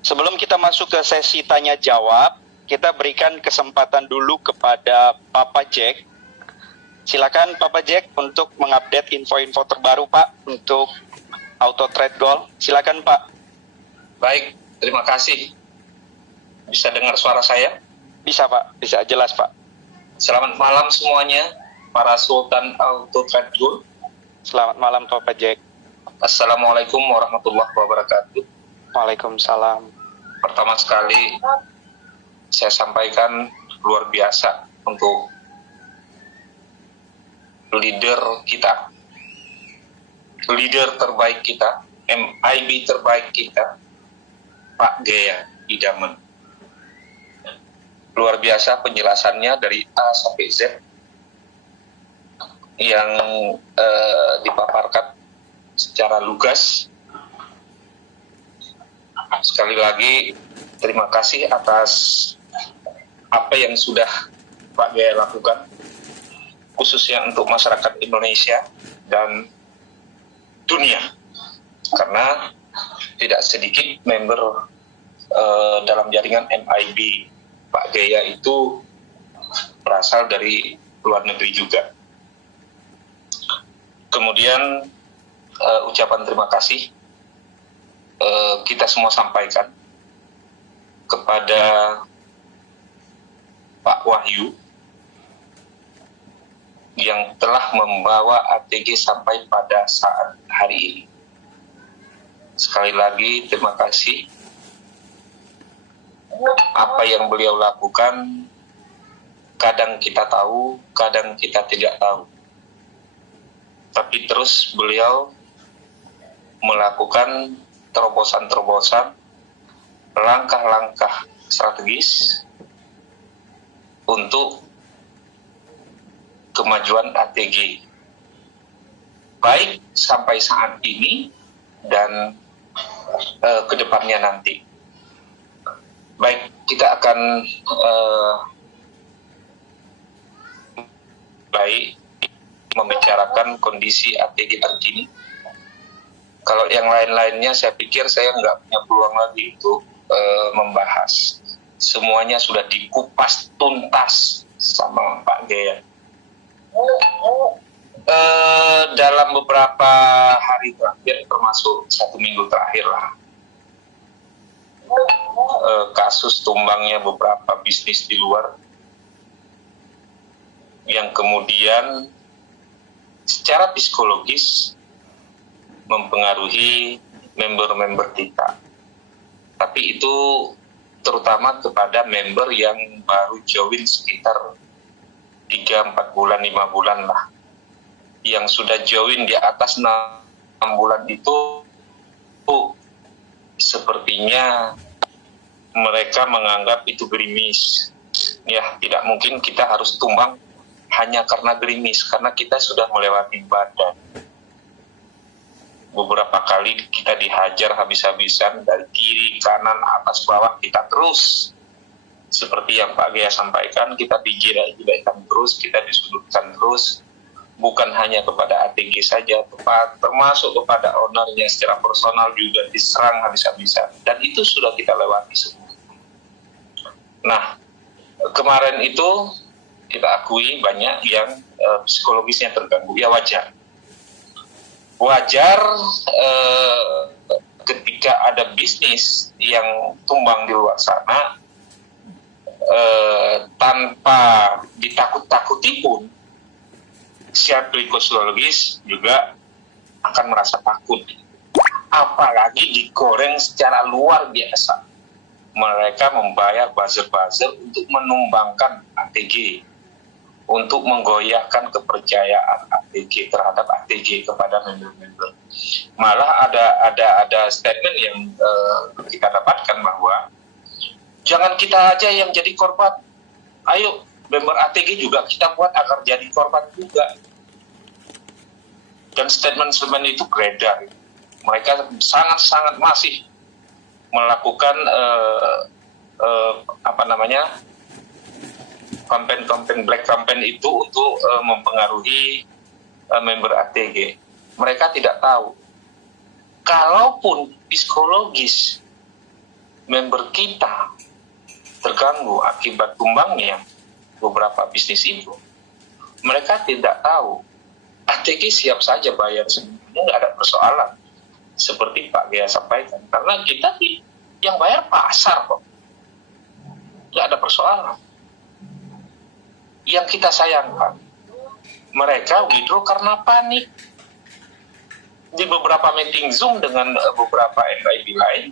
Sebelum kita masuk ke sesi tanya jawab, kita berikan kesempatan dulu kepada Papa Jack. Silakan Papa Jack untuk mengupdate info-info terbaru Pak untuk Auto Trade Gold. Silakan Pak. Baik, terima kasih. Bisa dengar suara saya? Bisa Pak, bisa jelas Pak. Selamat malam semuanya, para Sultan Auto Trade Gold. Selamat malam Papa Jack. Assalamualaikum warahmatullahi wabarakatuh. Waalaikumsalam. Pertama sekali saya sampaikan luar biasa untuk leader kita, leader terbaik kita, MIB terbaik kita, Pak Gea Idaman. Luar biasa penjelasannya dari A sampai Z yang dipaparkan secara lugas. Sekali lagi terima kasih atas apa yang sudah Pak Gea lakukan, khususnya untuk masyarakat Indonesia dan dunia, karena tidak sedikit member dalam jaringan MIB Pak Gea itu berasal dari luar negeri juga. Kemudian ucapan terima kasih kita semua sampaikan kepada Pak Wahyu yang telah membawa ATG sampai pada saat hari ini. Sekali lagi terima kasih. Apa yang beliau lakukan kadang kita tahu, kadang kita tidak tahu. Tapi terus beliau melakukan terobosan-terobosan, langkah-langkah strategis untuk kemajuan ATG, baik sampai saat ini dan kedepannya nanti. Baik, kita akan baik membicarakan kondisi ATG terkini. Kalau yang lain-lainnya saya pikir saya nggak punya peluang lagi untuk membahas. Semuanya sudah dikupas tuntas sama Pak Gea. Dalam beberapa hari terakhir, termasuk 1 minggu terakhir lah, kasus tumbangnya beberapa bisnis di luar yang kemudian secara psikologis mempengaruhi member-member kita. Tapi itu terutama kepada member yang baru join sekitar 3-4 bulan, 5 bulan lah. Yang sudah join di atas 6 bulan itu sepertinya mereka menganggap itu gerimis. Ya, tidak mungkin kita harus tumbang hanya karena gerimis, karena kita sudah melewati badan. beberapa kali kita dihajar habis-habisan dari kiri, kanan, atas, bawah, kita terus. Seperti yang Pak Gea sampaikan, kita dijilat-jilatkan terus, kita disudutkan terus. Bukan hanya kepada ATG saja, termasuk kepada ownernya secara personal juga diserang habis-habisan. Dan itu sudah kita lewati semua. Nah, kemarin itu kita akui banyak yang psikologisnya terganggu. Ya wajar. Wajar ketika ada bisnis yang tumbang di luar sana, tanpa ditakut-takuti pun, secara psikologis juga akan merasa takut. Apalagi digoreng secara luar biasa. Mereka membayar buzzer-buzzer untuk menumbangkan ATG, untuk menggoyahkan kepercayaan ATG terhadap ATG kepada member-member. Malah ada statement yang kita dapatkan bahwa jangan kita aja yang jadi korban, ayo member ATG juga kita buat agar jadi korban juga. Dan statement-statement itu beredar. Mereka sangat-sangat masih melakukan campaign black campaign itu untuk mempengaruhi member ATG. Mereka tidak tahu. Kalaupun psikologis member kita terganggu akibat tumbangnya beberapa bisnis itu, mereka tidak tahu. ATG siap saja bayar sebenarnya, nggak ada persoalan. Seperti Pak Gea sampaikan, karena kita yang bayar pasar kok, nggak ada persoalan. Yang kita sayangkan, mereka withdraw karena panik. Di beberapa meeting Zoom dengan beberapa NIB lain,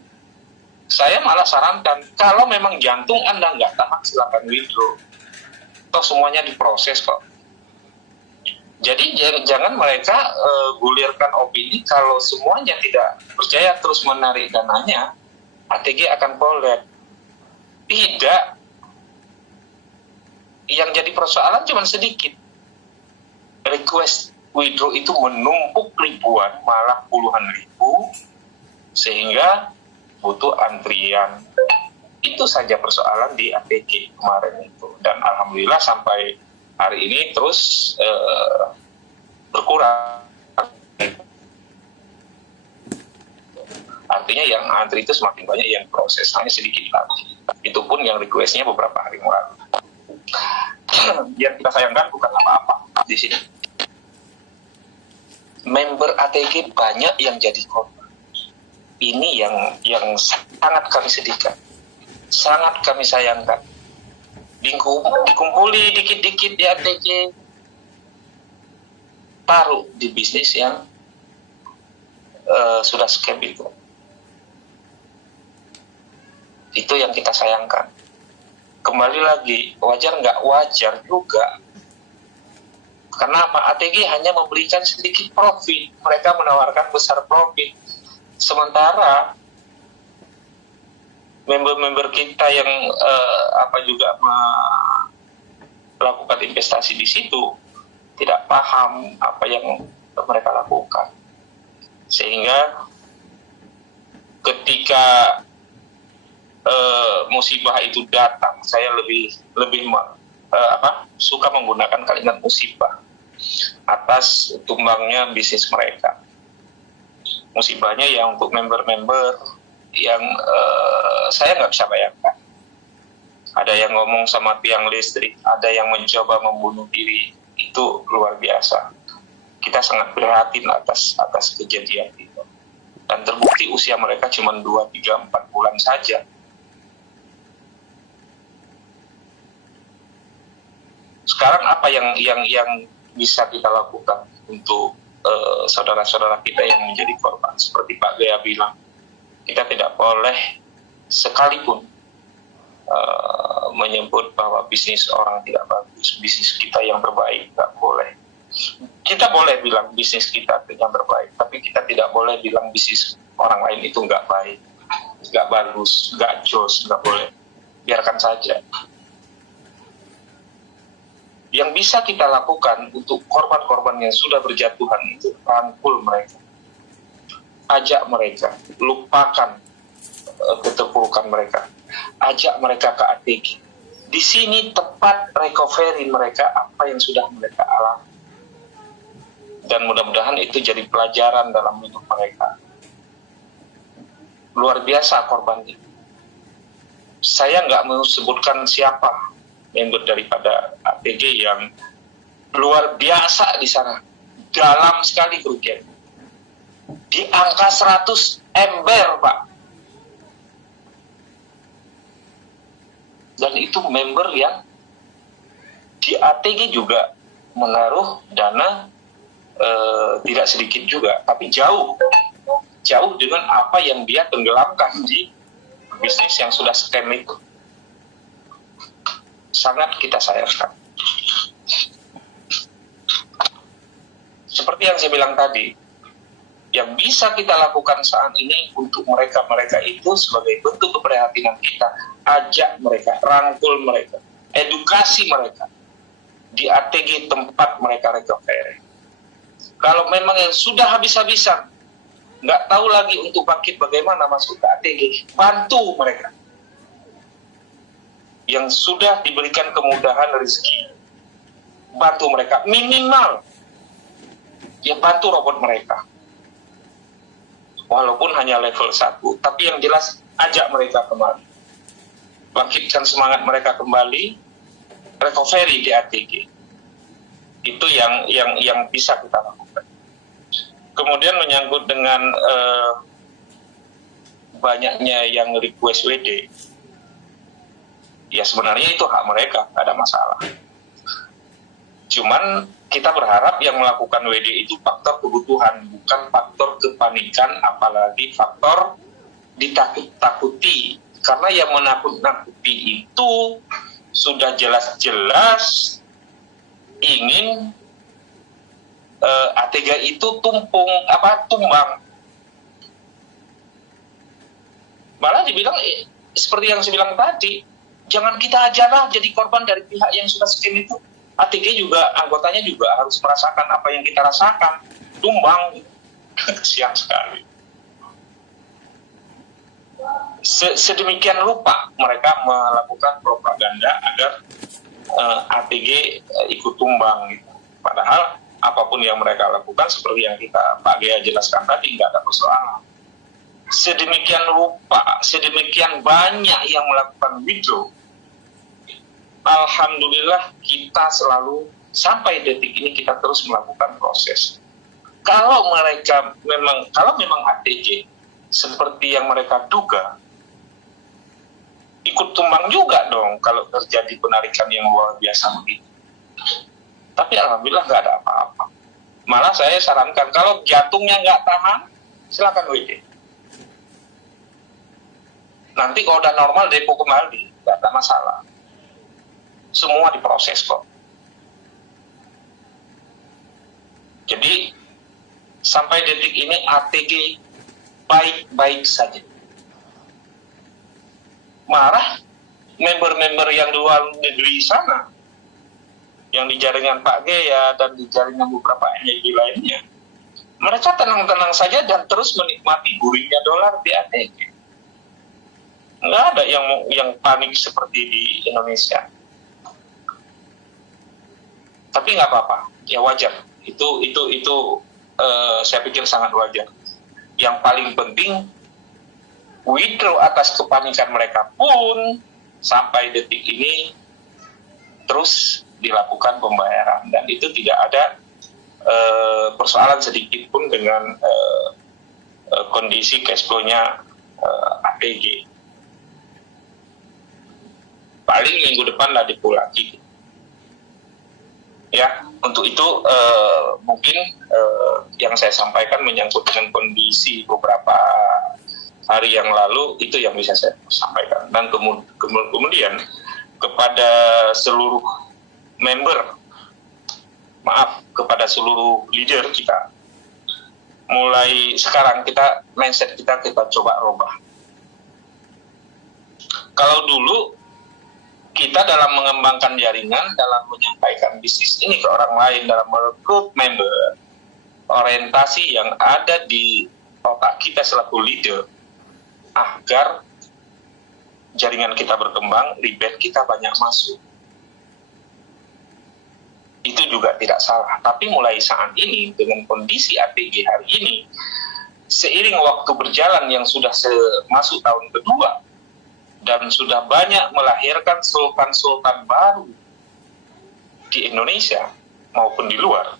saya malah sarankan, kalau memang jantung Anda nggak tahan, silakan withdraw. Toh semuanya diproses kok. Jadi jangan mereka gulirkan opini kalau semuanya tidak percaya terus menarik dananya, ATG akan collapse. Tidak. Yang jadi persoalan cuma sedikit. Request withdraw itu menumpuk ribuan, malah puluhan ribu, sehingga butuh antrian. Itu saja persoalan di ATG kemarin itu. Dan alhamdulillah sampai hari ini terus berkurang. Artinya yang antri itu semakin banyak, yang proses hanya sedikit lagi. Itu pun yang requestnya beberapa hari lalu. Yang kita sayangkan bukan apa-apa di sini. Member ATG banyak yang jadi korban. Ini yang sangat kami sedihkan, sangat kami sayangkan. Dikumpuli dikit-dikit di ATG, taruh di bisnis yang sudah scam itu. Itu yang kita sayangkan. Kembali lagi, wajar nggak wajar juga. Kenapa? ATG hanya memberikan sedikit profit, mereka menawarkan besar profit. Sementara member-member kita yang juga melakukan investasi di situ tidak paham apa yang mereka lakukan, sehingga ketika musibah itu datang, saya lebih suka menggunakan kalimat musibah atas tumbangnya bisnis mereka. Musibahnya yang untuk member-member yang saya nggak bisa bayangkan. Ada yang ngomong sama tiang listrik, ada yang mencoba membunuh diri. Itu luar biasa. Kita sangat prihatin atas kejadian itu. Dan terbukti usia mereka cuma 2, 3, 4 bulan saja. Sekarang apa yang bisa kita lakukan untuk saudara-saudara kita yang menjadi korban? Seperti Pak Gea bilang, kita tidak boleh sekalipun menyebut bahwa bisnis orang tidak bagus, bisnis kita yang terbaik, tidak boleh. Kita boleh bilang bisnis kita yang terbaik, tapi kita tidak boleh bilang bisnis orang lain itu nggak baik, nggak bagus, nggak jos, nggak boleh. Biarkan saja. Yang bisa kita lakukan untuk korban-korban yang sudah berjatuhan itu rangkul mereka. ajak mereka, lupakan keterpurukan mereka, ajak mereka ke ATG. Di sini tempat recovery mereka apa yang sudah mereka alami, dan mudah-mudahan itu jadi pelajaran dalam hidup mereka. Luar biasa korbannya. Saya nggak mau sebutkan siapa member daripada ATG yang luar biasa di sana, dalam sekali kerugian. Di angka 100 ember, Pak. Dan itu member yang di ATG juga menaruh dana tidak sedikit juga, tapi jauh dengan apa yang dia tenggelamkan di bisnis yang sudah scam itu. Sangat kita sayangkan. Seperti yang saya bilang tadi, yang bisa kita lakukan saat ini untuk mereka-mereka itu sebagai bentuk keprihatinan kita, ajak mereka, rangkul mereka, edukasi mereka di ATG tempat mereka recovery. Kalau memang yang sudah habis-habisan, nggak tahu lagi untuk bangkit bagaimana masuk ke ATG, bantu mereka. Yang sudah diberikan kemudahan rezeki, bantu mereka. Minimal, ya bantu robot mereka. Walaupun hanya level 1, tapi yang jelas ajak mereka kembali. Bangkitkan semangat mereka kembali, recovery di ATG. Itu yang bisa kita lakukan. Kemudian menyangkut dengan banyaknya yang request WD, ya sebenarnya itu hak mereka, tidak ada masalah. Cuman kita berharap yang melakukan WD itu faktor kebutuhan, bukan faktor kepanikan, apalagi faktor ditakut-takuti. Karena yang menakut-nakuti itu sudah jelas-jelas ingin ATG itu tumbang. Malah dibilang seperti yang saya bilang tadi, jangan kita ajalah jadi korban dari pihak yang sudah scam itu. ATG juga, anggotanya juga harus merasakan apa yang kita rasakan. Tumbang. Kesian sekali. Sedemikian rupa mereka melakukan propaganda agar ATG ikut tumbang gitu. Padahal apapun yang mereka lakukan seperti yang Pak Gea jelaskan tadi, nggak ada persoalan. Sedemikian rupa, sedemikian banyak yang melakukan withdraw. Alhamdulillah kita selalu sampai detik ini kita terus melakukan proses. Kalau memang ATG seperti yang mereka duga, ikut tumbang juga dong kalau terjadi penarikan yang luar biasa begitu. Tapi alhamdulillah nggak ada apa-apa. Malah saya sarankan kalau jantungnya nggak tahan, silakan WD. Nanti kalau udah normal depo kembali, nggak ada masalah. Semua diproses kok. Jadi sampai detik ini ATG baik-baik saja. Marah member-member yang luar negeri sana, yang di jaringan Pak Gea dan di jaringan beberapa NGO lainnya, mereka tenang-tenang saja dan terus menikmati gurihnya dolar di ATG. Nggak ada yang panik seperti di Indonesia. Tapi nggak apa-apa, ya wajar. Itu saya pikir sangat wajar. Yang paling penting, withdraw atas kepanikan mereka pun sampai detik ini terus dilakukan pembayaran, dan itu tidak ada persoalan sedikit pun dengan kondisi cash flow-nya ATG. Paling minggu depan lah depo lagi. Ya, untuk itu mungkin yang saya sampaikan menyangkut dengan kondisi beberapa hari yang lalu, itu yang bisa saya sampaikan. Dan kemudian kepada seluruh member, kepada seluruh leader kita, mulai sekarang mindset kita coba rubah. Kalau dulu kita dalam mengembangkan jaringan, dalam menyampaikan bisnis ini ke orang lain, dalam merekrut member, orientasi yang ada di otak kita selaku leader agar jaringan kita berkembang, rebate kita banyak masuk. Itu juga tidak salah. Tapi mulai saat ini, dengan kondisi ATG hari ini, seiring waktu berjalan yang sudah masuk tahun kedua, dan sudah banyak melahirkan sultan-sultan baru di Indonesia maupun di luar,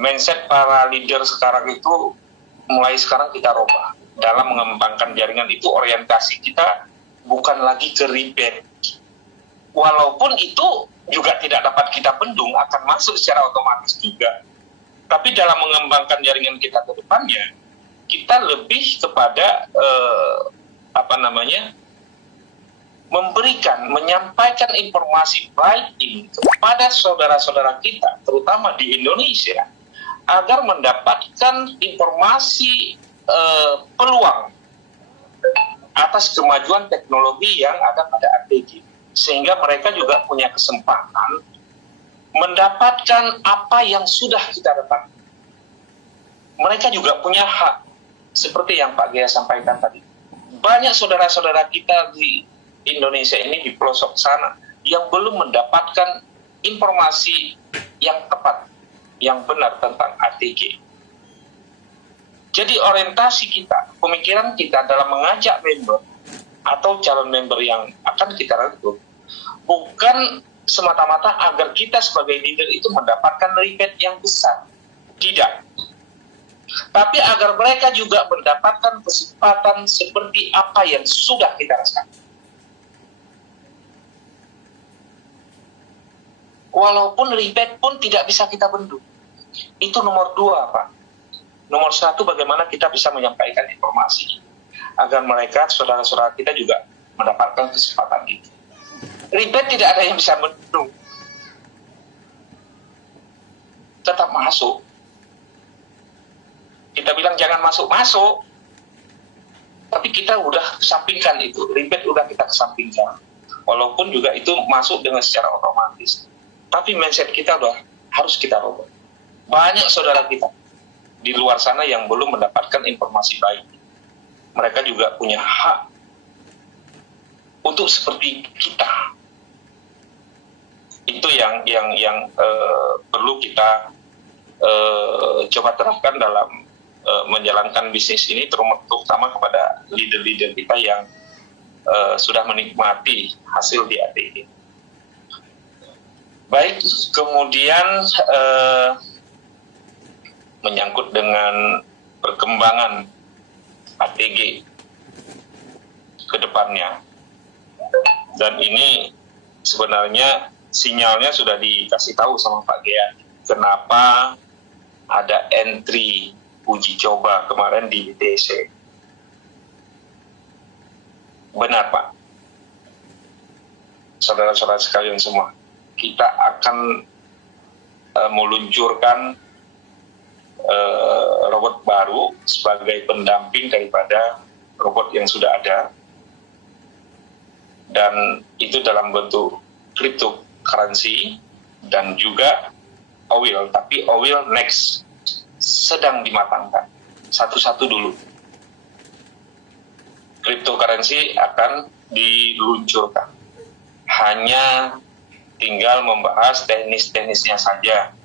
mindset para leader sekarang itu mulai sekarang kita rubah. Dalam mengembangkan jaringan itu orientasi kita bukan lagi ke rebate. Walaupun itu juga tidak dapat kita bendung, akan masuk secara otomatis juga. Tapi dalam mengembangkan jaringan kita ke depannya, kita lebih kepada menyampaikan informasi baik ini kepada saudara-saudara kita, terutama di Indonesia, agar mendapatkan informasi peluang atas kemajuan teknologi yang ada pada ATG, sehingga mereka juga punya kesempatan mendapatkan apa yang sudah kita dapat. Mereka juga punya hak, seperti yang Pak Gaya sampaikan tadi. Banyak saudara-saudara kita di Indonesia ini di pelosok sana yang belum mendapatkan informasi yang tepat, yang benar tentang ATG. Jadi orientasi kita, pemikiran kita dalam mengajak member atau calon member yang akan kita rekrut, bukan semata-mata agar kita sebagai leader itu mendapatkan rebate yang besar. Tidak. Tapi agar mereka juga mendapatkan kesempatan seperti apa yang sudah kita rasakan. Walaupun rebate pun tidak bisa kita bendung. Itu nomor 2, Pak. Nomor 1, bagaimana kita bisa menyampaikan informasi agar mereka, saudara-saudara kita juga mendapatkan kesempatan itu. Rebate tidak ada yang bisa bendung. Tetap masuk. Kita bilang jangan masuk-masuk, tapi kita udah kesampingkan itu. Rebate udah kita kesampingkan. Walaupun juga itu masuk dengan secara otomatis. Tapi mindset kita udah harus kita rubah. Banyak saudara kita di luar sana yang belum mendapatkan informasi baik. Mereka juga punya hak untuk seperti kita. Itu yang perlu kita coba terapkan dalam menjalankan bisnis ini, terutama kepada leader-leader kita yang sudah menikmati hasil di ATG. Baik, kemudian menyangkut dengan perkembangan ATG ke depannya. Dan ini sebenarnya sinyalnya sudah dikasih tahu sama Pak Gea. Kenapa ada entry uji coba kemarin di ITC. Benar, Pak. Saudara-saudara sekalian semua, kita akan meluncurkan robot baru sebagai pendamping daripada robot yang sudah ada, dan itu dalam bentuk cryptocurrency dan juga OWL, tapi OWL next sedang dimatangkan satu-satu dulu. Cryptocurrency akan diluncurkan, hanya tinggal membahas teknis-teknisnya saja,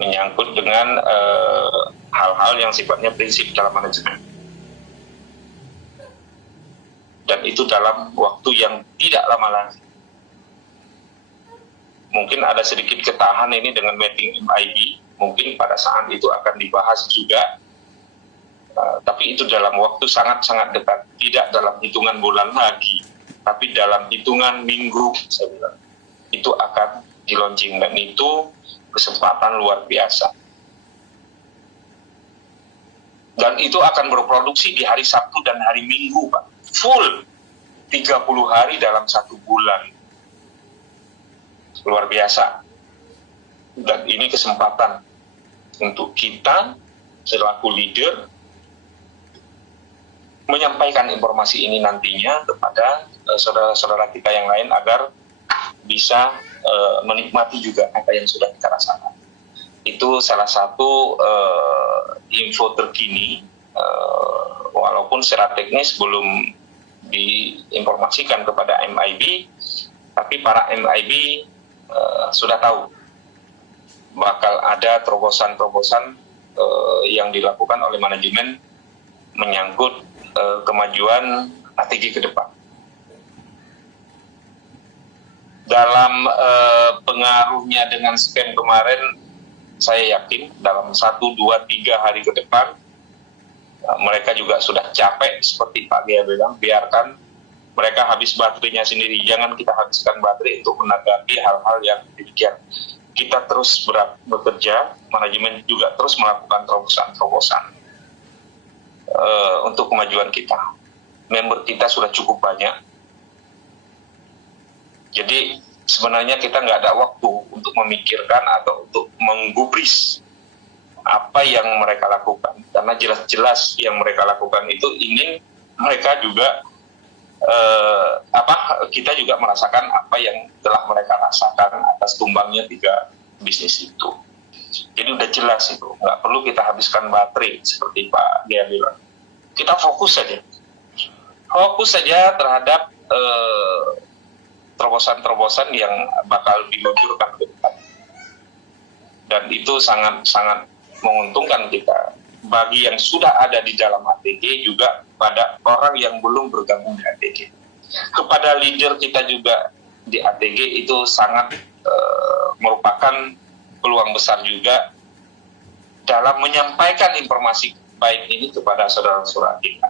menyangkut dengan hal-hal yang sifatnya prinsip dalam manajemen. Dan itu dalam waktu yang tidak lama lagi. Mungkin ada sedikit ketahan ini dengan mapping MID, mungkin pada saat itu akan dibahas juga, tapi itu dalam waktu sangat-sangat dekat, tidak dalam hitungan bulan lagi, tapi dalam hitungan minggu, saya bilang, itu akan di-launching, dan itu kesempatan luar biasa. Dan itu akan berproduksi di hari Sabtu dan hari Minggu, Pak. Full 30 hari dalam 1 bulan. Luar biasa. Dan ini kesempatan untuk kita selaku leader menyampaikan informasi ini nantinya kepada saudara-saudara kita yang lain agar bisa menikmati juga apa yang sudah kita rasakan. Itu salah satu info terkini walaupun secara teknis belum diinformasikan kepada MIB, tapi para MIB sudah tahu bakal ada terobosan-terobosan yang dilakukan oleh manajemen menyangkut kemajuan ATG ke depan. Dalam pengaruhnya dengan scam kemarin, saya yakin dalam 1, 2, 3 hari ke depan mereka juga sudah capek, seperti Pak Gea bilang, biarkan mereka habis baterainya sendiri, jangan kita habiskan baterai untuk menanggapi hal-hal yang demikian. Kita terus bekerja, manajemen juga terus melakukan terobosan-terobosan untuk kemajuan kita. Member kita sudah cukup banyak, jadi sebenarnya kita nggak ada waktu untuk memikirkan atau untuk menggubris apa yang mereka lakukan, karena jelas-jelas yang mereka lakukan itu ingin mereka juga kita juga merasakan apa yang telah mereka rasakan atas tumbangnya 3 bisnis itu. Jadi udah jelas itu, nggak perlu kita habiskan baterai seperti Pak Gea bilang. Kita fokus saja terhadap terobosan-terobosan yang bakal diluncurkan ke depan. Dan itu sangat menguntungkan kita. Bagi yang sudah ada di dalam ATG, juga pada orang yang belum bergabung di ATG. Kepada leader kita juga di ATG, itu sangat merupakan peluang besar juga dalam menyampaikan informasi baik ini kepada saudara-saudara kita.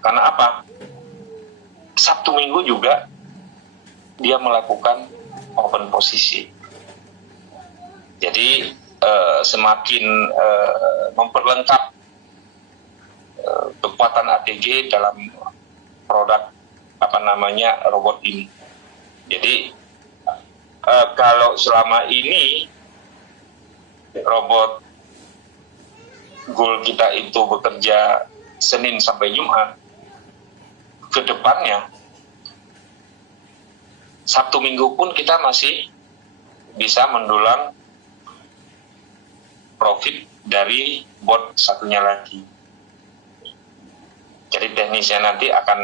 Karena apa? Sabtu Minggu juga dia melakukan open posisi. Jadi semakin memperlengkap kekuatan ATG dalam produk robot ini. Jadi kalau selama ini robot Goal kita itu bekerja Senin sampai Jumat, ke depannya Sabtu Minggu pun kita masih bisa mendulang profit dari bot satunya lagi. Jadi teknisnya nanti akan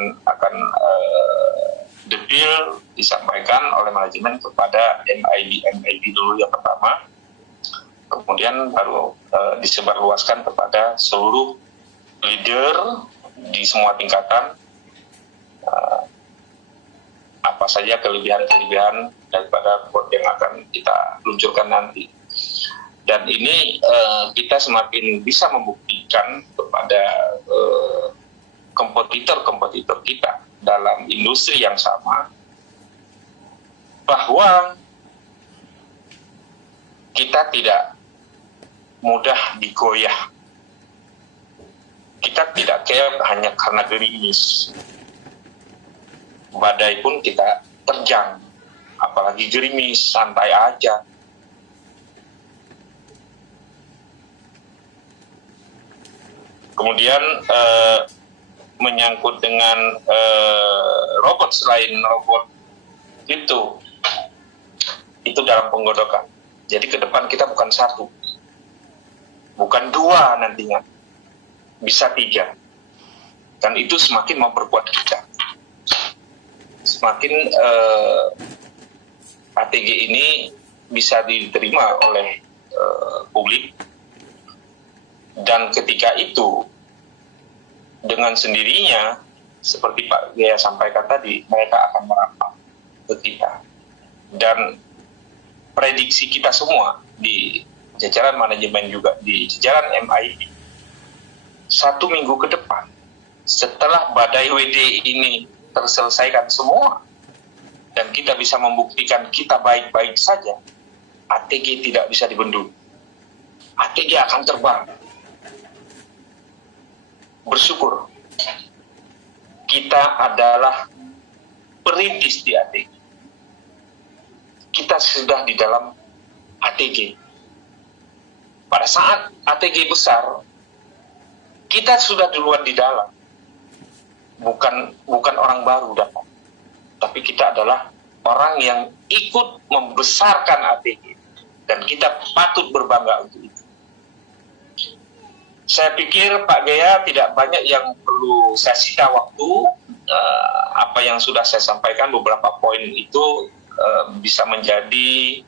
detail disampaikan oleh manajemen kepada MIB dulu yang pertama, kemudian baru disebarluaskan kepada seluruh leader di semua tingkatan apa saja kelebihan-kelebihan daripada bot yang akan kita luncurkan nanti. Dan ini kita semakin bisa membuktikan kepada kompetitor-kompetitor kita dalam industri yang sama bahwa kita tidak mudah digoyah. Kita tidak care hanya karena gerimis. Badai pun kita terjang, apalagi gerimis, santai aja. Kemudian menyangkut dengan robot, selain robot itu dalam penggodokan. Jadi ke depan kita bukan 1, bukan 2 nantinya, bisa 3. Dan itu semakin memperkuat kita. Semakin ATG ini bisa diterima oleh publik. Dan ketika itu, dengan sendirinya, seperti Pak Gea sampaikan tadi, mereka akan merapat ke kita. Dan prediksi kita semua di jajaran manajemen juga, di jajaran MIB, 1 minggu ke depan, setelah badai WD ini terselesaikan semua, dan kita bisa membuktikan kita baik-baik saja, ATG tidak bisa dibendung. ATG akan terbang. Bersyukur kita adalah perintis di ATG. Kita sudah di dalam ATG. Pada saat ATG besar, kita sudah duluan di dalam. Bukan orang baru datang, tapi kita adalah orang yang ikut membesarkan ATG, dan kita patut berbangga untuk itu. Saya pikir Pak Gaya tidak banyak yang perlu saya sita waktu. Apa yang sudah saya sampaikan, beberapa poin itu bisa menjadi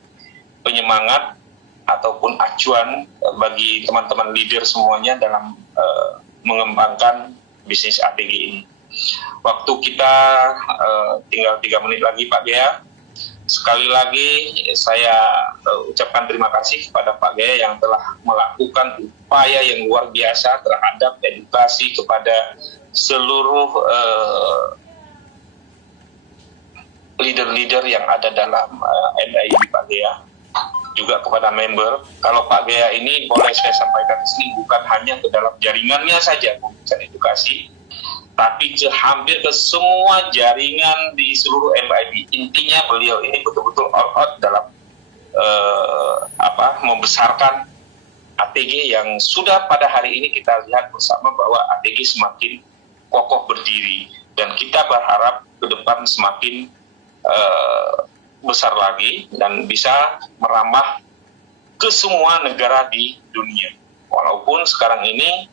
penyemangat ataupun acuan bagi teman-teman leader semuanya dalam mengembangkan bisnis ATG ini. Waktu kita tinggal 3 menit lagi Pak Gaya. Sekali lagi saya ucapkan terima kasih kepada Pak Gaya yang telah melakukan upaya yang luar biasa terhadap edukasi kepada seluruh leader-leader yang ada dalam NIB Pak Gaya, juga kepada member. Kalau Pak Gaya ini boleh saya sampaikan di sini bukan hanya ke dalam jaringannya saja memberikan edukasi, tapi hampir ke semua jaringan di seluruh MIB. Intinya beliau ini betul-betul all out dalam membesarkan ATG yang sudah pada hari ini kita lihat bersama bahwa ATG semakin kokoh berdiri, dan kita berharap ke depan semakin besar lagi dan bisa merambah ke semua negara di dunia. Walaupun sekarang ini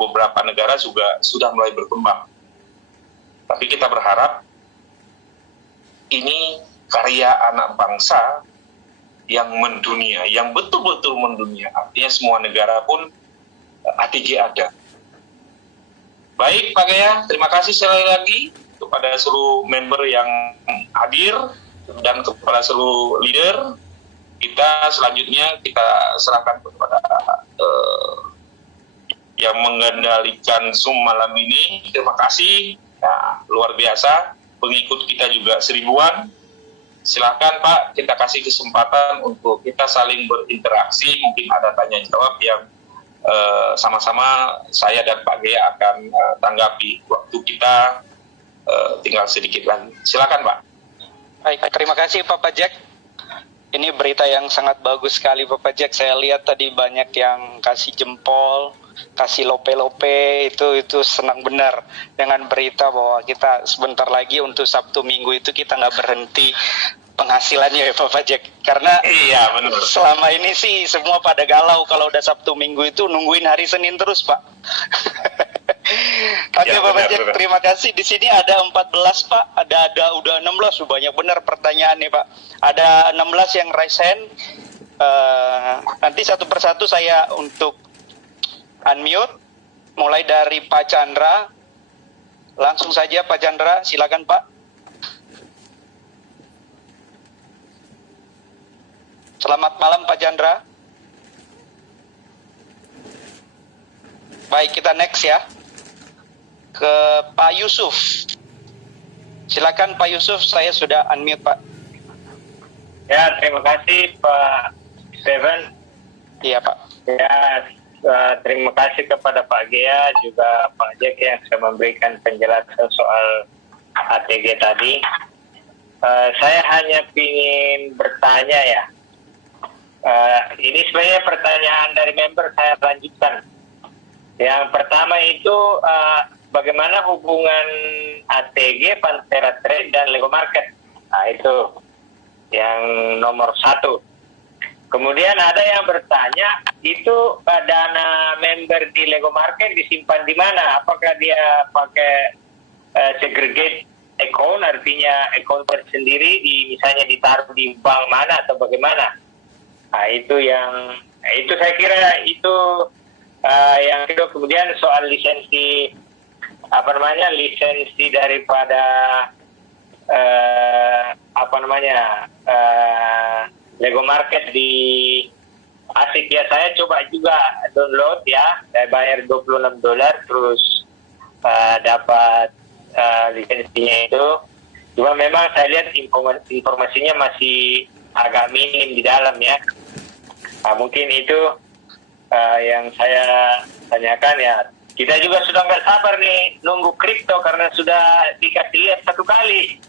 beberapa negara juga sudah mulai berkembang. Tapi kita berharap ini karya anak bangsa yang mendunia, yang betul-betul mendunia. Artinya semua negara pun ATG ada. Baik Pak Gaya, terima kasih sekali lagi kepada seluruh member yang hadir dan kepada seluruh leader. Kita selanjutnya kita serahkan kepada yang mengendalikan Zoom malam ini. Terima kasih. Nah, luar biasa. Pengikut kita juga 1000-an. Silakan Pak, kita kasih kesempatan untuk kita saling berinteraksi. Mungkin ada tanya jawab yang sama-sama saya dan Pak Gaya akan tanggapi. Waktu kita tinggal sedikit lagi. Silakan Pak. Baik, terima kasih Pak Pajak. Ini berita yang sangat bagus sekali Pak Pajak. Saya lihat tadi banyak yang kasih jempol, kasih lope-lope, itu senang benar dengan berita bahwa kita sebentar lagi untuk Sabtu Minggu itu kita nggak berhenti penghasilannya ya Pak Pajak. Karena iya, benar. Selama ini sih semua pada galau kalau udah Sabtu Minggu itu nungguin hari Senin terus Pak. Oke Pak Pajak, terima kasih. Di sini ada 14 Pak, ada udah 16, banyak benar pertanyaannya Pak. Ada 16 yang raise hand. Nanti satu persatu saya untuk unmute, mulai dari Pak Chandra. Langsung saja Pak Chandra, silakan Pak. Selamat malam Pak Chandra. Baik, kita next ya. Ke Pak Yusuf. Silakan Pak Yusuf, saya sudah unmute Pak. Ya, terima kasih Pak Steven. Iya Pak. Ya, terima kasih kepada Pak Gea juga Pak Jack yang sudah memberikan penjelasan soal ATG tadi. Saya hanya ingin bertanya ya. Ini sebenarnya pertanyaan dari member, saya lanjutkan. Yang pertama itu bagaimana hubungan ATG, Pantera Trade dan Lego Market? Nah, itu yang nomor 1. Kemudian ada yang bertanya, itu dana member di Lego Market disimpan di mana? Apakah dia pakai segregate account, artinya account tersendiri, misalnya ditaruh di bank mana atau bagaimana? Nah, itu saya kira itu yang kedua. Kemudian soal lisensi daripada Lego Market di Asik ya, saya coba juga download ya, saya bayar $26 terus dapat lisensinya itu. Cuma memang saya lihat informasinya masih agak minim di dalam ya. Nah, mungkin itu yang saya tanyakan ya. Kita juga sudah nggak sabar nih nunggu kripto karena sudah dikasih lihat 1 kali.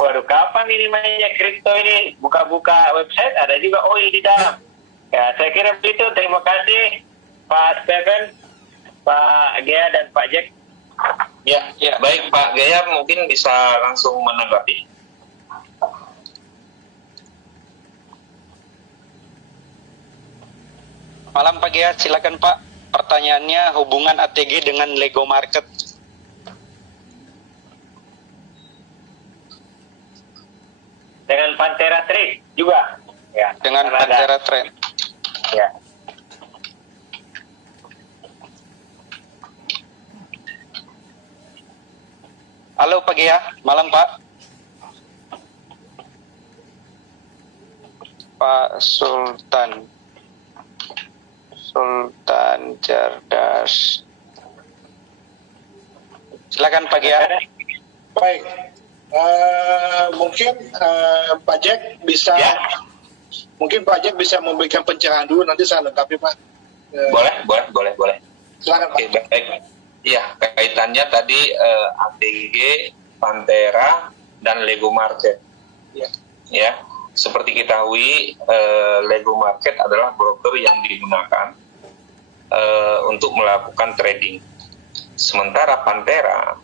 Waduh, kapan ini mainnya kripto ini? Buka-buka website ada juga oil di dalam. Ya, saya kira begitu. Terima kasih Pak Steven, Pak Gea dan Pak Jack. Ya, baik Pak Gaya mungkin bisa langsung menanggapi. Malam Pak Gea, silakan Pak. Pertanyaannya hubungan ATG dengan Lego Market. Dengan Pantera Trade juga. Ya. Dengan Kanada. Pantera Trade. Ya. Halo Pak Gea, malam Pak. Pak Sultan Cerdas. Silakan Pak Gea. Baik, mungkin Pak Jack bisa, Ya. mungkin Pak Jack bisa memberikan pencerahan dulu, nanti saya lengkapi Pak. Boleh. Silakan Pak. Oke, baik. Iya, kaitannya tadi ATG, Pantera, dan Lego Market. Ya. Ya, seperti ketahui, Lego Market adalah broker yang digunakan untuk melakukan trading. Sementara Pantera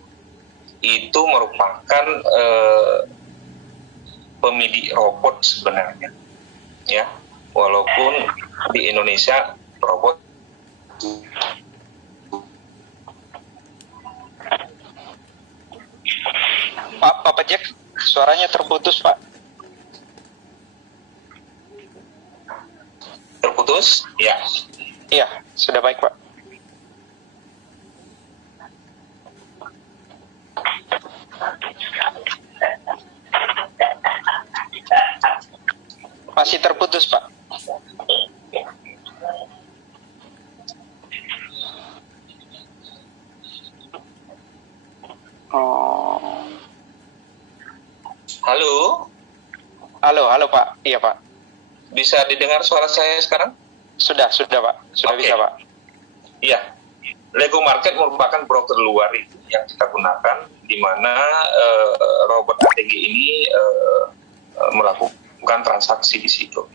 itu merupakan pemilik robot sebenarnya, ya. Walaupun di Indonesia robot Pak Jack, suaranya terputus Pak. terputus, ya. Iya, sudah baik Pak. Masih terputus Pak. Oh. Halo, Pak. Iya Pak. bisa didengar suara saya sekarang? Sudah Pak. Sudah Oke. bisa Pak. Iya, Lego Market merupakan broker luar itu yang kita gunakan, di mana robot ATG ini melakukan transaksi di situ.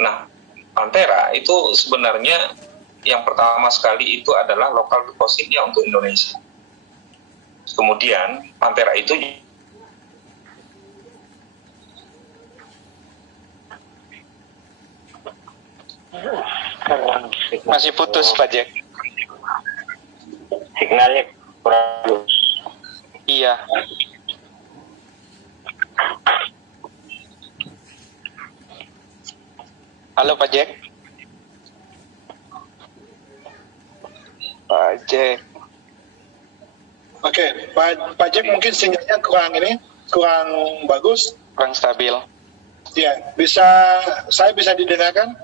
Nah, Pantera itu sebenarnya yang pertama sekali itu adalah local depositnya untuk Indonesia. Kemudian Pantera itu Masih putus Pak Jack. Signalnya kurang bagus. Iya. Halo Pak Jack. Pak Jack. Oke, Pak Jack mungkin sinyalnya kurang bagus. Kurang stabil. Ya, saya bisa didengarkan?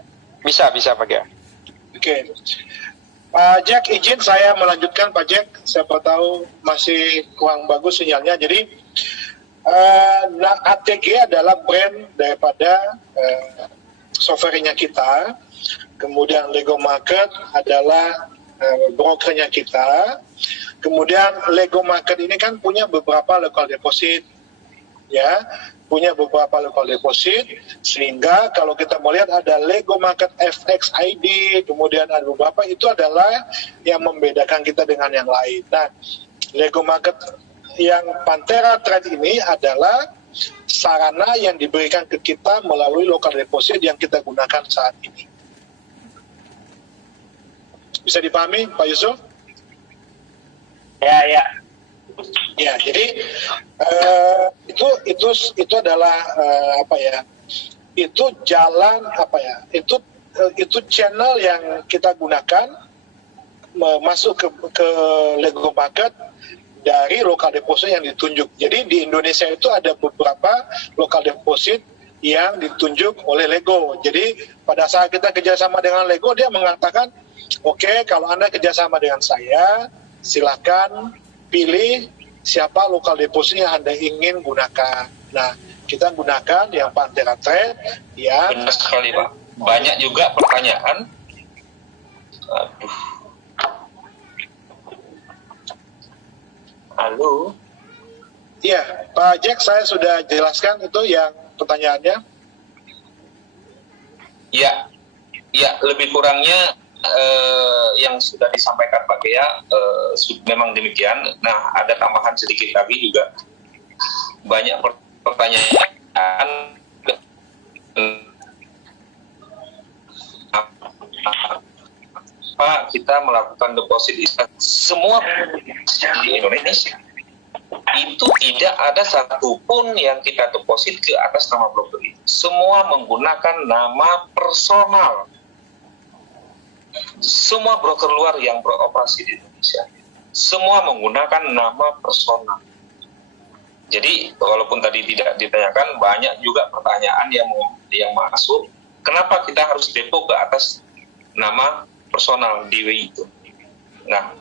Bisa Pak Gea. Oke. Pak Jack, izin saya melanjutkan Pak Jack. Siapa tahu masih kurang bagus sinyalnya. Jadi, ATG adalah brand daripada softwarenya kita. Kemudian Lego Market adalah brokernya kita. Kemudian Lego Market ini kan punya beberapa local deposit, ya, punya beberapa local deposit, sehingga kalau kita melihat ada Lego Market FX ID, kemudian ada beberapa, itu adalah yang membedakan kita dengan yang lain. Nah, Lego Market yang Pantera Trade ini adalah sarana yang diberikan ke kita melalui local deposit yang kita gunakan saat ini. Bisa dipahami, Pak Yusuf? Ya. Ya, jadi itu adalah itu jalan itu channel yang kita gunakan masuk ke Lego Market dari local deposit yang ditunjuk. Jadi di Indonesia itu ada beberapa local deposit yang ditunjuk oleh Lego. Jadi pada saat kita kerjasama dengan Lego, dia mengatakan, oke, kalau Anda kerjasama dengan saya, silakan pilih siapa local deposit yang Anda ingin gunakan. Nah, kita gunakan yang Pantera Trade yang benar sekali Pak. Banyak juga pertanyaan. Aduh. Halo. Iya, Pak Jack, saya sudah jelaskan itu yang pertanyaannya. Ya, lebih kurangnya yang sudah disampaikan Pak Gea memang demikian. Nah, ada tambahan sedikit lagi juga. Banyak pertanyaan kenapa kita melakukan deposit semua di Indonesia itu tidak ada satupun yang kita deposit ke atas nama broker itu. Semua menggunakan nama personal. Semua broker luar yang beroperasi di Indonesia, semua menggunakan nama personal. Jadi walaupun tadi tidak ditanyakan, banyak juga pertanyaan yang masuk. Kenapa kita harus depo ke atas nama personal di WI itu? Nah,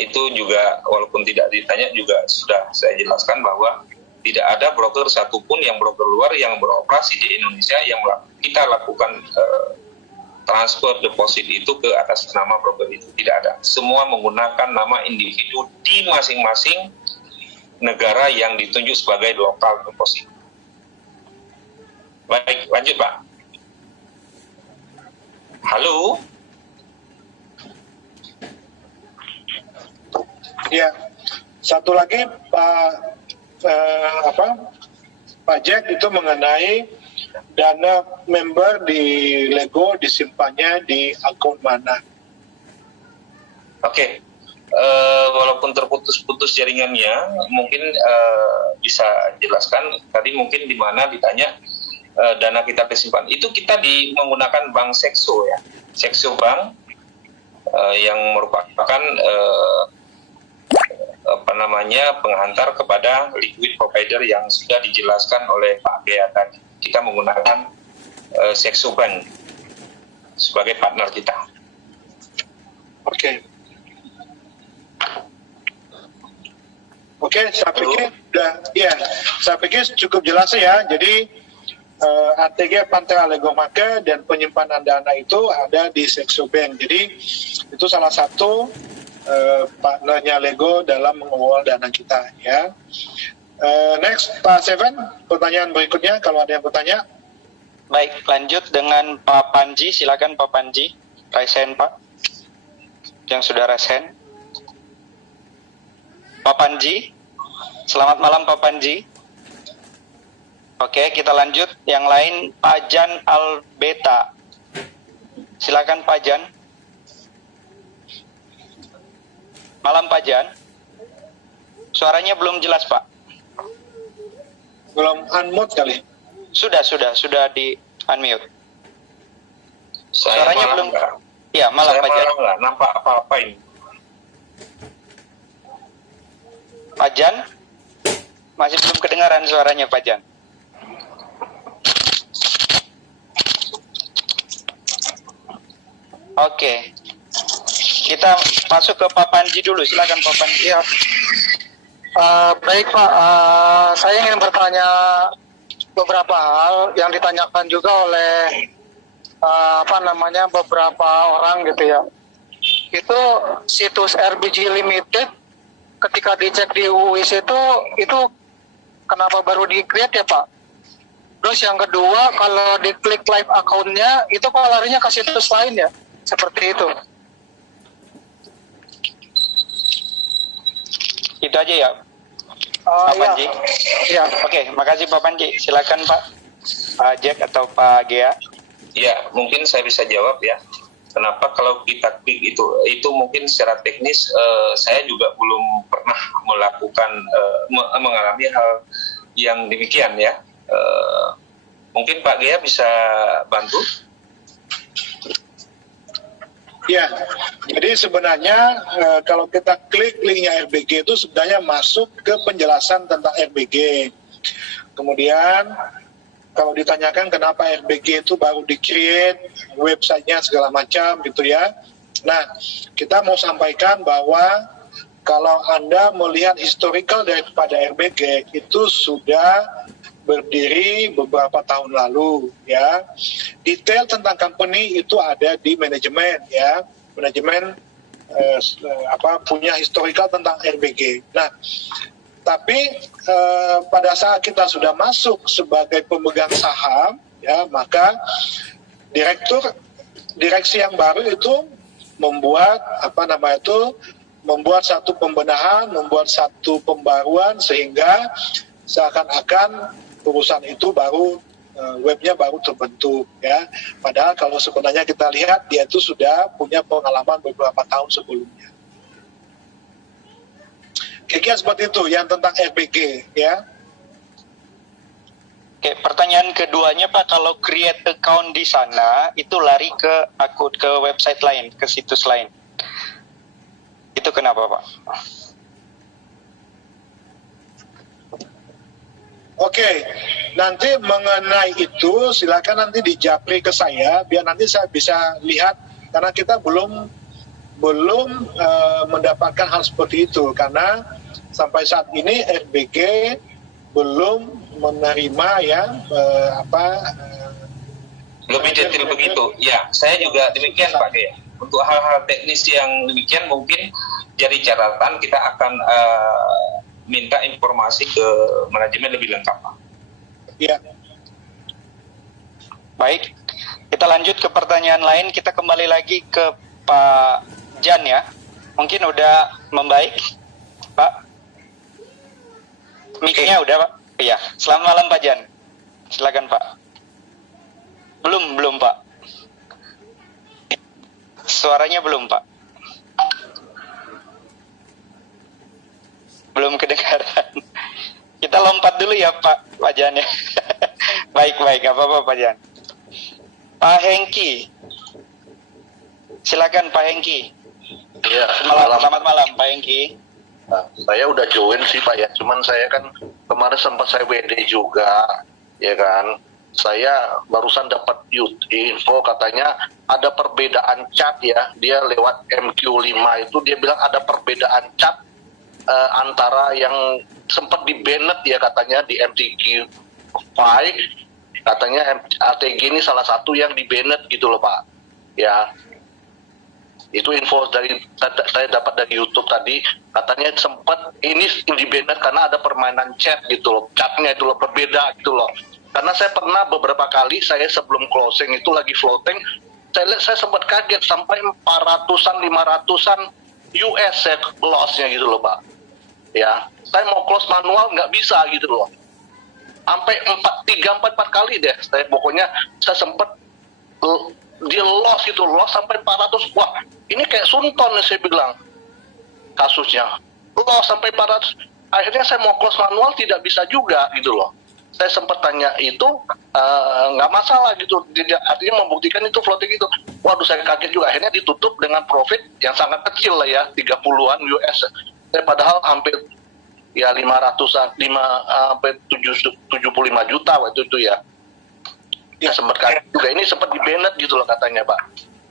itu juga walaupun tidak ditanya juga sudah saya jelaskan bahwa tidak ada broker satupun yang broker luar yang beroperasi di Indonesia yang kita lakukan transfer deposit itu ke atas nama broker itu, tidak ada. Semua menggunakan nama individu di masing-masing negara yang ditunjuk sebagai lokal deposit. Baik, lanjut Pak. Halo. Ya, satu lagi Pak Jack itu mengenai dana member di Lego disimpannya di akun mana? Oke. Walaupun terputus-putus jaringannya, mungkin bisa jelaskan. Tadi mungkin di mana ditanya dana kita tersimpan. Itu kita menggunakan bank Sekso ya, Sekso Bank yang merupakan penghantar kepada liquid provider yang sudah dijelaskan oleh Pak Bea tadi. Kita menggunakan Sekso Bank sebagai partner kita. Oke. Oke, saya pikir cukup jelas ya. Jadi ATG Pantera Lego Market dan penyimpanan dana itu ada di Sekso Bank. Jadi itu salah satu partnernya Lego dalam mengelola dana kita ya. Next, Pak Seven, pertanyaan berikutnya kalau ada yang bertanya. Baik, lanjut dengan Pak Panji. Silakan Pak Panji, raise hand Pak, yang sudah raise hand. Pak Panji, selamat malam Pak Panji. Oke, kita lanjut. Yang lain, Pak Jan Albeta. Silakan Pak Jan. Malam Pak Jan. Suaranya belum jelas Pak. Belum unmute kali. Sudah di unmute. Saya Suaranya belum. Iya, malam Pak Jan. Nggak nampak apa-apa ini. Pak Jan, masih belum kedengaran suaranya Pak Jan. Oke, kita masuk ke Pak Panji dulu. Silakan Pak Panji. Ya. Baik Pak, saya ingin bertanya beberapa hal yang ditanyakan juga oleh beberapa orang gitu ya. Itu situs RBG Limited ketika dicek di UIS itu kenapa baru di-create ya Pak? Terus yang kedua, kalau diklik live account-nya itu kok larinya ke situs lain ya? Seperti itu. Itu aja ya, Pak Panji. Iya. Oke, makasih Pak Panji. Silakan Pak Jack atau Pak Gea. Ya, mungkin saya bisa jawab ya. Kenapa kalau kita klik itu mungkin secara teknis saya juga belum pernah melakukan mengalami hal yang demikian ya. Mungkin Pak Gea bisa bantu. Ya, jadi sebenarnya kalau kita klik linknya RBG itu sebenarnya masuk ke penjelasan tentang RBG. Kemudian kalau ditanyakan kenapa RBG itu baru di-create, websitenya segala macam gitu ya. Nah, kita mau sampaikan bahwa kalau Anda melihat historical daripada RBG itu sudah berdiri beberapa tahun lalu ya. Detail tentang company itu ada di manajemen ya. Manajemen punya historical tentang RBG. Nah, tapi pada saat kita sudah masuk sebagai pemegang saham ya, maka direksi yang baru itu membuat membuat satu pembenahan, membuat satu pembaruan sehingga seakan-akan perusahaan itu baru webnya baru terbentuk ya. Padahal kalau sebenarnya kita lihat dia itu sudah punya pengalaman beberapa tahun sebelumnya. Kira-kira seperti itu yang tentang FBG ya. Oke, pertanyaan keduanya Pak, kalau create account di sana itu lari ke akun, ke website lain, ke situs lain. Itu kenapa Pak? Oke, nanti mengenai itu silakan nanti dijapri ke saya biar nanti saya bisa lihat karena kita belum mendapatkan hal seperti itu karena sampai saat ini FBG belum menerima ya lebih detail begitu. Ya, saya juga demikian Pak ya. Untuk hal-hal teknis yang demikian mungkin jadi catatan kita akan minta informasi ke manajemen lebih lengkap Pak. Ya. Baik, kita lanjut ke pertanyaan lain. Kita kembali lagi ke Pak Jan ya. Mungkin udah membaik, Pak. Mic-nya udah Pak. Iya. Selamat malam Pak Jan. Silakan Pak. Belum Pak. Suaranya belum Pak. Belum kedengaran. Kita lompat dulu ya Pak Jan ya. Baik, nggak apa-apa Pak Jan. Pak Hengki. Silakan Pak Hengki. Iya, Selamat malam Pak Hengki. Nah, saya udah join sih Pak ya, cuman saya kan kemarin sempat saya WD juga, ya kan. Saya barusan dapat info katanya ada perbedaan cat ya, dia lewat MQ5 itu dia bilang ada perbedaan cat antara yang sempat di banned ya katanya di MTQ5, katanya ATG ini salah satu yang di banned gitu loh Pak, ya. Itu info dari saya dapat dari YouTube tadi, katanya sempat ini di banned karena ada permainan chat gitu loh, chatnya itu loh berbeda gitu loh. Karena saya pernah beberapa kali saya sebelum closing itu lagi floating, saya lihat saya sempat kaget sampai 400-an 500-an US saya loss-nya gitu loh Pak. Ya, saya mau close manual nggak bisa gitu loh. Sampai 3-4 kali deh, saya pokoknya saya sempat dia loss gitu, loss sampai 400. Wah, ini kayak sunton nih saya bilang kasusnya. Loss sampai 400. Akhirnya saya mau close manual tidak bisa juga gitu loh. Saya sempat tanya itu nggak masalah gitu, artinya membuktikan itu floating itu. Waduh, saya kaget juga. Akhirnya ditutup dengan profit yang sangat kecil lah ya, 30-an US. Saya padahal hampir ya 500-an, sampai 75 juta waktu itu ya. Ya sempat kaget juga, ini sempat di-banned gitu loh katanya Pak.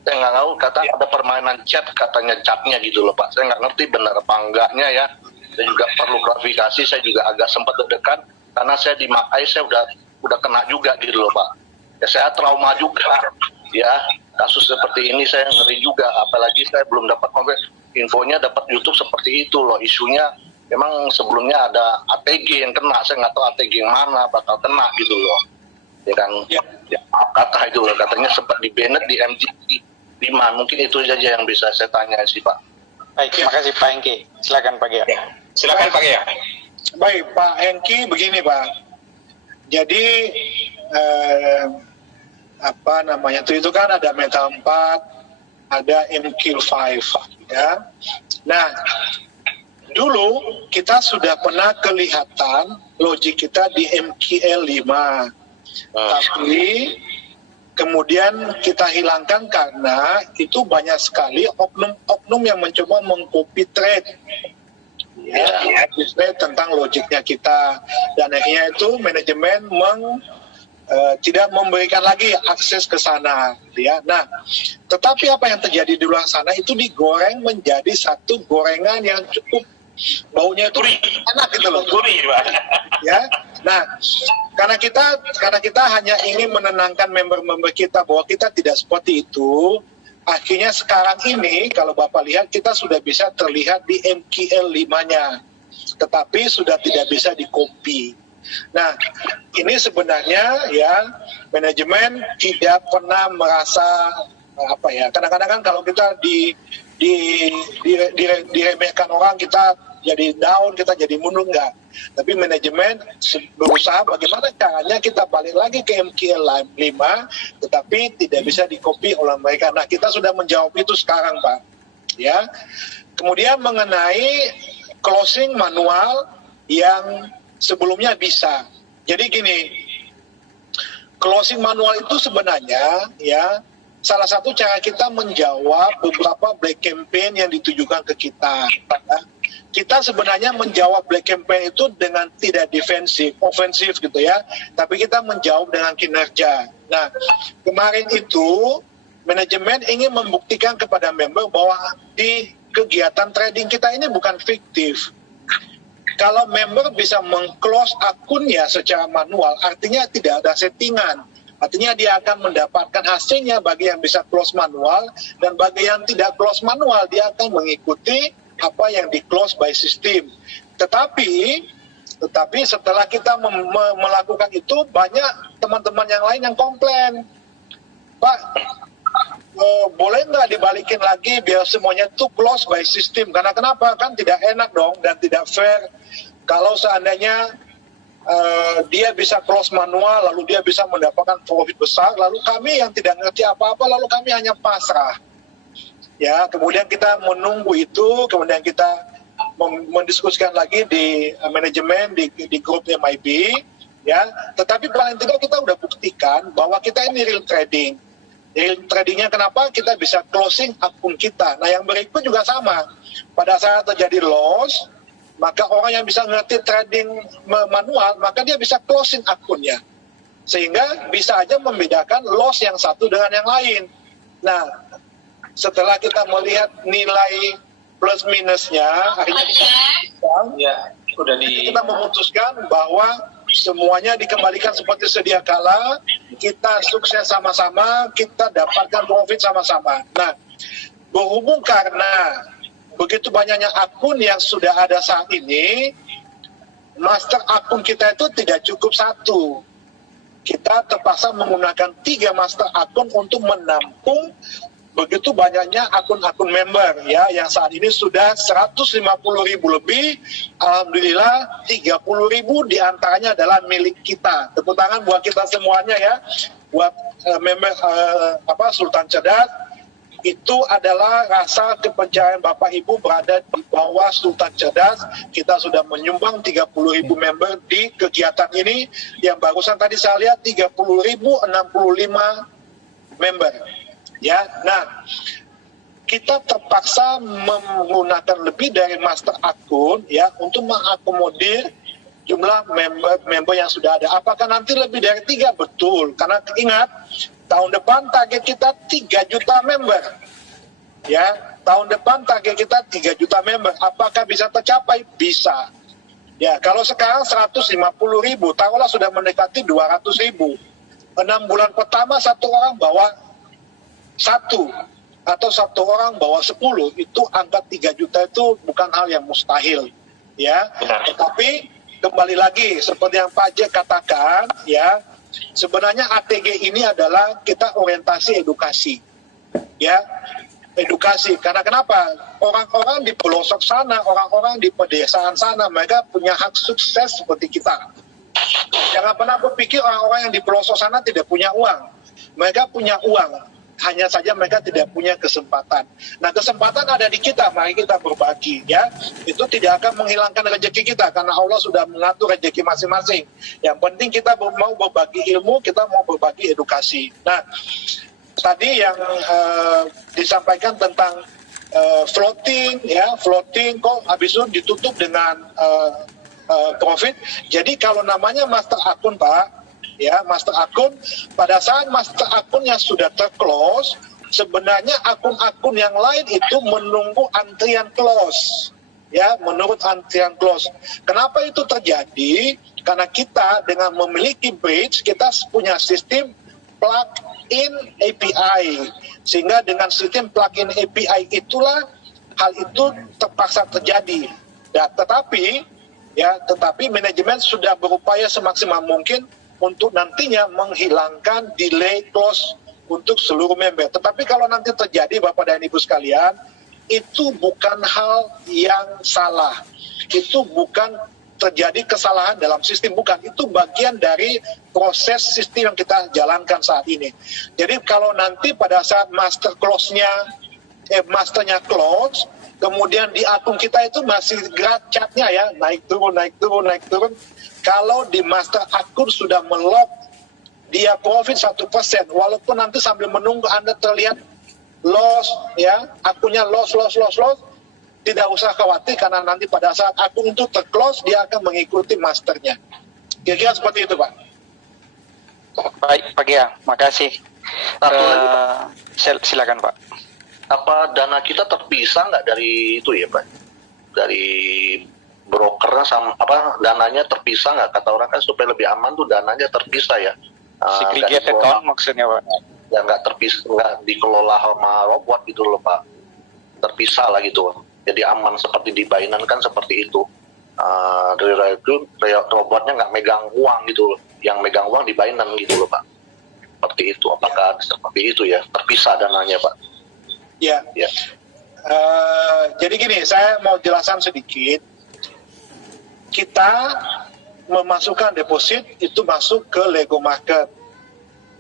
Saya nggak tahu, kata ada permainan chat katanya chatnya gitu loh Pak. Saya nggak ngerti benar apa enggaknya ya. Saya juga perlu klarifikasi, saya juga agak sempat deg-degan karena saya dimakai, saya udah kena juga gitu loh Pak. Ya saya trauma juga ya, kasus seperti ini saya ngeri juga, apalagi saya belum dapat infonya, dapat YouTube seperti itu loh isunya. Memang sebelumnya ada ATG yang kena, saya nggak tahu ATG yang mana bakal kena gitu loh. Ya kan, ya, kata itu loh, katanya sempat di-banned di MT5. Mungkin itu saja yang bisa saya tanya sih Pak. Baik, terima kasih Pak Hengki. Silakan Pak Gia. Silakan Pak Gia. Baik Pak Hengki, begini Pak. Jadi itu kan ada Meta 4, ada MQ5 ya. Nah, dulu kita sudah pernah kelihatan logik kita di MQL5. Tapi kemudian kita hilangkan karena itu banyak sekali oknum-oknum yang mencoba mengcopy trade tentang logiknya kita, dan akhirnya itu manajemen tidak memberikan lagi akses ke sana ya. Nah, tetapi apa yang terjadi di luar sana itu digoreng menjadi satu gorengan yang cukup baunya itu enak gitu loh. Ya. Nah, karena kita hanya ingin menenangkan member-member kita bahwa kita tidak seperti itu, akhirnya sekarang ini kalau Bapak lihat kita sudah bisa terlihat di MQL5-nya, tetapi sudah tidak bisa di-copy. Nah, ini sebenarnya ya manajemen tidak pernah merasa kadang-kadang kan kalau kita diremehkan orang, kita jadi down, kita jadi mundur, enggak. Tapi manajemen berusaha bagaimana caranya kita balik lagi ke MQL 5, tetapi tidak bisa di-copy oleh mereka. Nah, kita sudah menjawab itu sekarang, Pak. Ya. Kemudian mengenai closing manual yang sebelumnya bisa. Jadi gini, closing manual itu sebenarnya ya salah satu cara kita menjawab beberapa black campaign yang ditujukan ke kita. Kita sebenarnya menjawab black campaign itu dengan tidak defensif, ofensif gitu ya. Tapi kita menjawab dengan kinerja. Nah, kemarin itu manajemen ingin membuktikan kepada member bahwa di kegiatan trading kita ini bukan fiktif. Kalau member bisa meng-close akunnya secara manual, artinya tidak ada settingan. Artinya dia akan mendapatkan hasilnya bagi yang bisa close manual, dan bagi yang tidak close manual, dia akan mengikuti apa yang di close by system. Tetapi setelah kita melakukan itu, banyak teman-teman yang lain yang komplain. Pak, boleh nggak dibalikin lagi biar semuanya itu close by system? Karena kenapa? Kan tidak enak dong dan tidak fair. Kalau seandainya dia bisa close manual, lalu dia bisa mendapatkan profit besar, lalu kami yang tidak ngerti apa-apa, lalu kami hanya pasrah. Ya, kemudian kita menunggu itu, kemudian kita mendiskusikan lagi di manajemen, di grup MIB, ya. Tetapi paling tidak kita udah buktikan bahwa kita ini real trading. Real tradingnya kenapa? Kita bisa closing akun kita. Nah, yang berikut juga sama. Pada saat terjadi loss, maka orang yang bisa ngerti trading manual, maka dia bisa closing akunnya. Sehingga bisa aja membedakan loss yang satu dengan yang lain. Nah, setelah kita melihat nilai plus minusnya, akhirnya kita memutuskan bahwa semuanya dikembalikan seperti sedia kala, kita sukses sama-sama, kita dapatkan profit sama-sama. Nah, berhubung karena begitu banyaknya akun yang sudah ada saat ini, master akun kita itu tidak cukup satu. Kita terpaksa menggunakan 3 master akun untuk menampung begitu banyaknya akun-akun member ya, yang saat ini sudah 150.000 lebih. Alhamdulillah 30.000 diantaranya adalah milik kita. Tepuk tangan buat kita semuanya ya, buat member Sultan Cerdas. Itu adalah rasa kepercayaan Bapak Ibu berada di bawah Sultan Cerdas. Kita sudah menyumbang 30.000 member di kegiatan ini, yang barusan tadi saya lihat 30.065 member. Ya, nah kita terpaksa menggunakan lebih dari master akun ya untuk mengakomodir jumlah member yang sudah ada. Apakah nanti lebih dari 3? Betul, karena ingat tahun depan target kita 3 juta member. Ya, tahun depan target kita 3 juta member. Apakah bisa tercapai? Bisa. Ya, kalau sekarang 150.000, taruhlah sudah mendekati 200.000. 6 bulan pertama satu orang bawa 1 atau satu orang bawa 10, itu angka 3 juta itu bukan hal yang mustahil. Ya, tetapi kembali lagi seperti yang Pak Jack katakan ya, sebenarnya ATG ini adalah kita orientasi edukasi. Ya, edukasi. Karena kenapa? Orang-orang di pelosok sana, orang-orang di pedesaan sana, mereka punya hak sukses seperti kita. Jangan pernah berpikir orang-orang yang di pelosok sana tidak punya uang. Mereka punya uang, hanya saja mereka tidak punya kesempatan. Nah, kesempatan ada di kita, mari kita berbagi ya. Itu tidak akan menghilangkan rezeki kita, karena Allah sudah mengatur rezeki masing-masing. Yang penting kita mau berbagi ilmu, kita mau berbagi edukasi. Nah, tadi yang disampaikan tentang floating ya, floating kok habis itu ditutup dengan profit. Jadi kalau namanya master akun Pak, ya master akun, pada saat master akunnya sudah terclose, sebenarnya akun-akun yang lain itu menunggu antrian close. Ya, menurut antrian close. Kenapa itu terjadi? Karena kita dengan memiliki bridge, kita punya sistem plug-in API. Sehingga dengan sistem plug-in API itulah hal itu terpaksa terjadi. Ya, tetapi manajemen sudah berupaya semaksimal mungkin untuk nantinya menghilangkan delay close untuk seluruh member. Tetapi kalau nanti terjadi Bapak dan Ibu sekalian, itu bukan hal yang salah. Itu bukan terjadi kesalahan dalam sistem, bukan. Itu bagian dari proses sistem yang kita jalankan saat ini. Jadi kalau nanti pada saat masternya close, kemudian di akun kita itu masih catnya ya, naik turun. Kalau di master akun sudah melock, dia profit 1%, walaupun nanti sambil menunggu Anda terlihat loss, ya, akunnya loss, tidak usah khawatir karena nanti pada saat akun itu terclose, dia akan mengikuti masternya. Kira-kira seperti itu, Pak. Baik, Pak Gia, makasih. Satu lagi, Pak. Silakan, Pak. Apa dana kita terpisah nggak dari itu ya, Pak? Dari brokernya sama dananya terpisah nggak? Kata orang kan supaya lebih aman tuh dananya terpisah ya. Segregated account maksudnya, Pak? Ya nggak terpisah, nggak dikelola sama robot gitu loh, Pak. Terpisah lah gitu. Jadi aman seperti di Binance kan seperti itu. Dari itu robotnya nggak megang uang gitu loh. Yang megang uang di Binance gitu loh, Pak. Seperti itu. Apakah seperti itu ya? Terpisah dananya, Pak? Ya. Jadi gini, saya mau jelasan sedikit. Kita memasukkan deposit itu masuk ke Lego Market,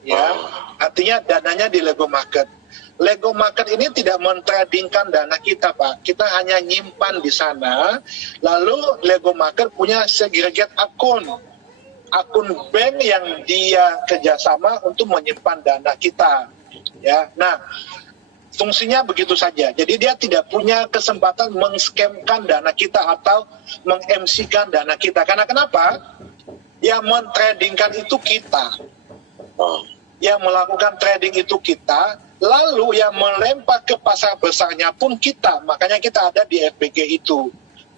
ya. Artinya dananya di Lego Market. Lego Market ini tidak mentradingkan dana kita, Pak. Kita hanya nyimpan di sana. Lalu Lego Market punya segregat akun bank yang dia kerjasama untuk menyimpan dana kita, ya. Nah, fungsinya begitu saja. Jadi dia tidak punya kesempatan meng-scamkan dana kita atau meng-MC-kan dana kita. Karena kenapa? Yang mentradingkan itu kita. Yang melakukan trading itu kita. Lalu yang melempar ke pasar besarnya pun kita. Makanya kita ada di FBG itu.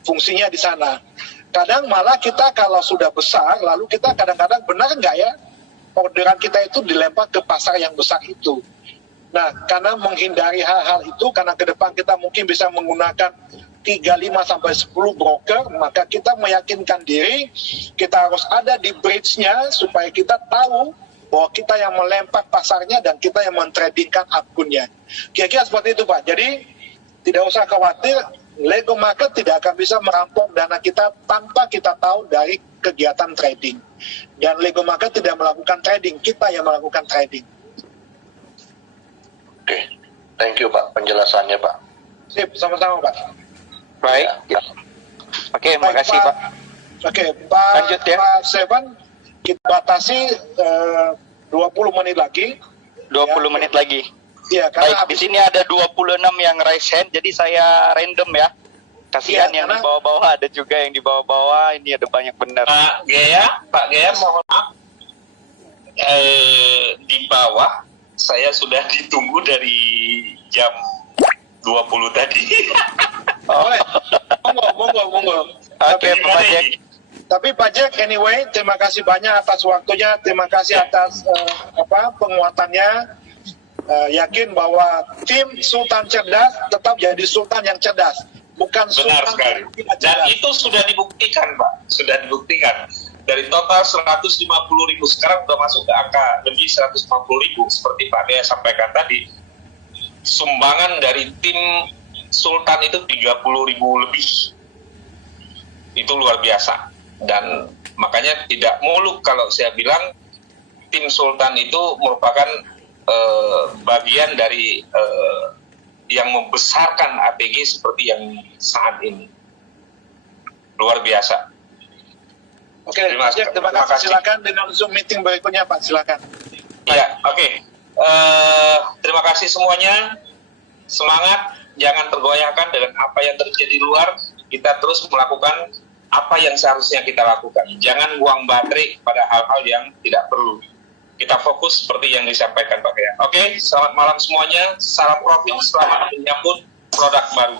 Fungsinya di sana. Kadang malah kita kalau sudah besar, lalu kita kadang-kadang benar nggak ya? Orderan kita itu dilempar ke pasar yang besar itu. Nah, karena menghindari hal-hal itu, karena ke depan kita mungkin bisa menggunakan 3, 5, sampai 10 broker, maka kita meyakinkan diri, kita harus ada di bridge-nya, supaya kita tahu bahwa kita yang melempar pasarnya dan kita yang mentradingkan akunnya. Kira-kira seperti itu, Pak. Jadi, tidak usah khawatir, Lego Market tidak akan bisa merampok dana kita tanpa kita tahu dari kegiatan trading. Dan Lego Market tidak melakukan trading, kita yang melakukan trading. Oke, thank you Pak penjelasannya Pak. Sip, sama-sama Pak. Baik. Ya. Oke, makasih Pak. Oke, Pak. Lanjut ya. Pak Sevan, kita batasi 20 menit lagi. 20 menit lagi. Iya, karena baik, di sini ada 26 yang raise hand, jadi saya random ya. Kasihan yang di bawah-bawah, ada juga yang di bawah-bawah, ini ada banyak benar. Pak Gea, mohon maaf. Di bawah saya sudah ditunggu dari jam 20 tadi. Monggo. Oke, Pak Jack. Tapi Pak Jack, anyway, terima kasih banyak atas waktunya, terima kasih atas penguatannya. Yakin bahwa tim Sultan Cerdas tetap jadi Sultan yang cerdas, bukan Benar Sultan sekali. yang tidak Dan cerdas. itu sudah dibuktikan, Pak. Sudah dibuktikan. Dari total 150.000 sekarang sudah masuk ke angka lebih 150.000 seperti Pak Dea sampaikan tadi. Sumbangan dari tim Sultan itu 30.000 lebih. Itu luar biasa. Dan makanya tidak muluk kalau saya bilang tim Sultan itu merupakan bagian dari yang membesarkan ATG seperti yang saat ini. Luar biasa. Oke, terima kasih. Silakan dengan Zoom meeting berikutnya, Pak. Silakan. Ya, oke. Terima kasih semuanya. Semangat, jangan tergoyahkan dengan apa yang terjadi di luar. Kita terus melakukan apa yang seharusnya kita lakukan. Jangan buang baterai pada hal-hal yang tidak perlu. Kita fokus seperti yang disampaikan Pak Gea. Oke, selamat malam semuanya. Salam profit, selamat menyambut produk baru.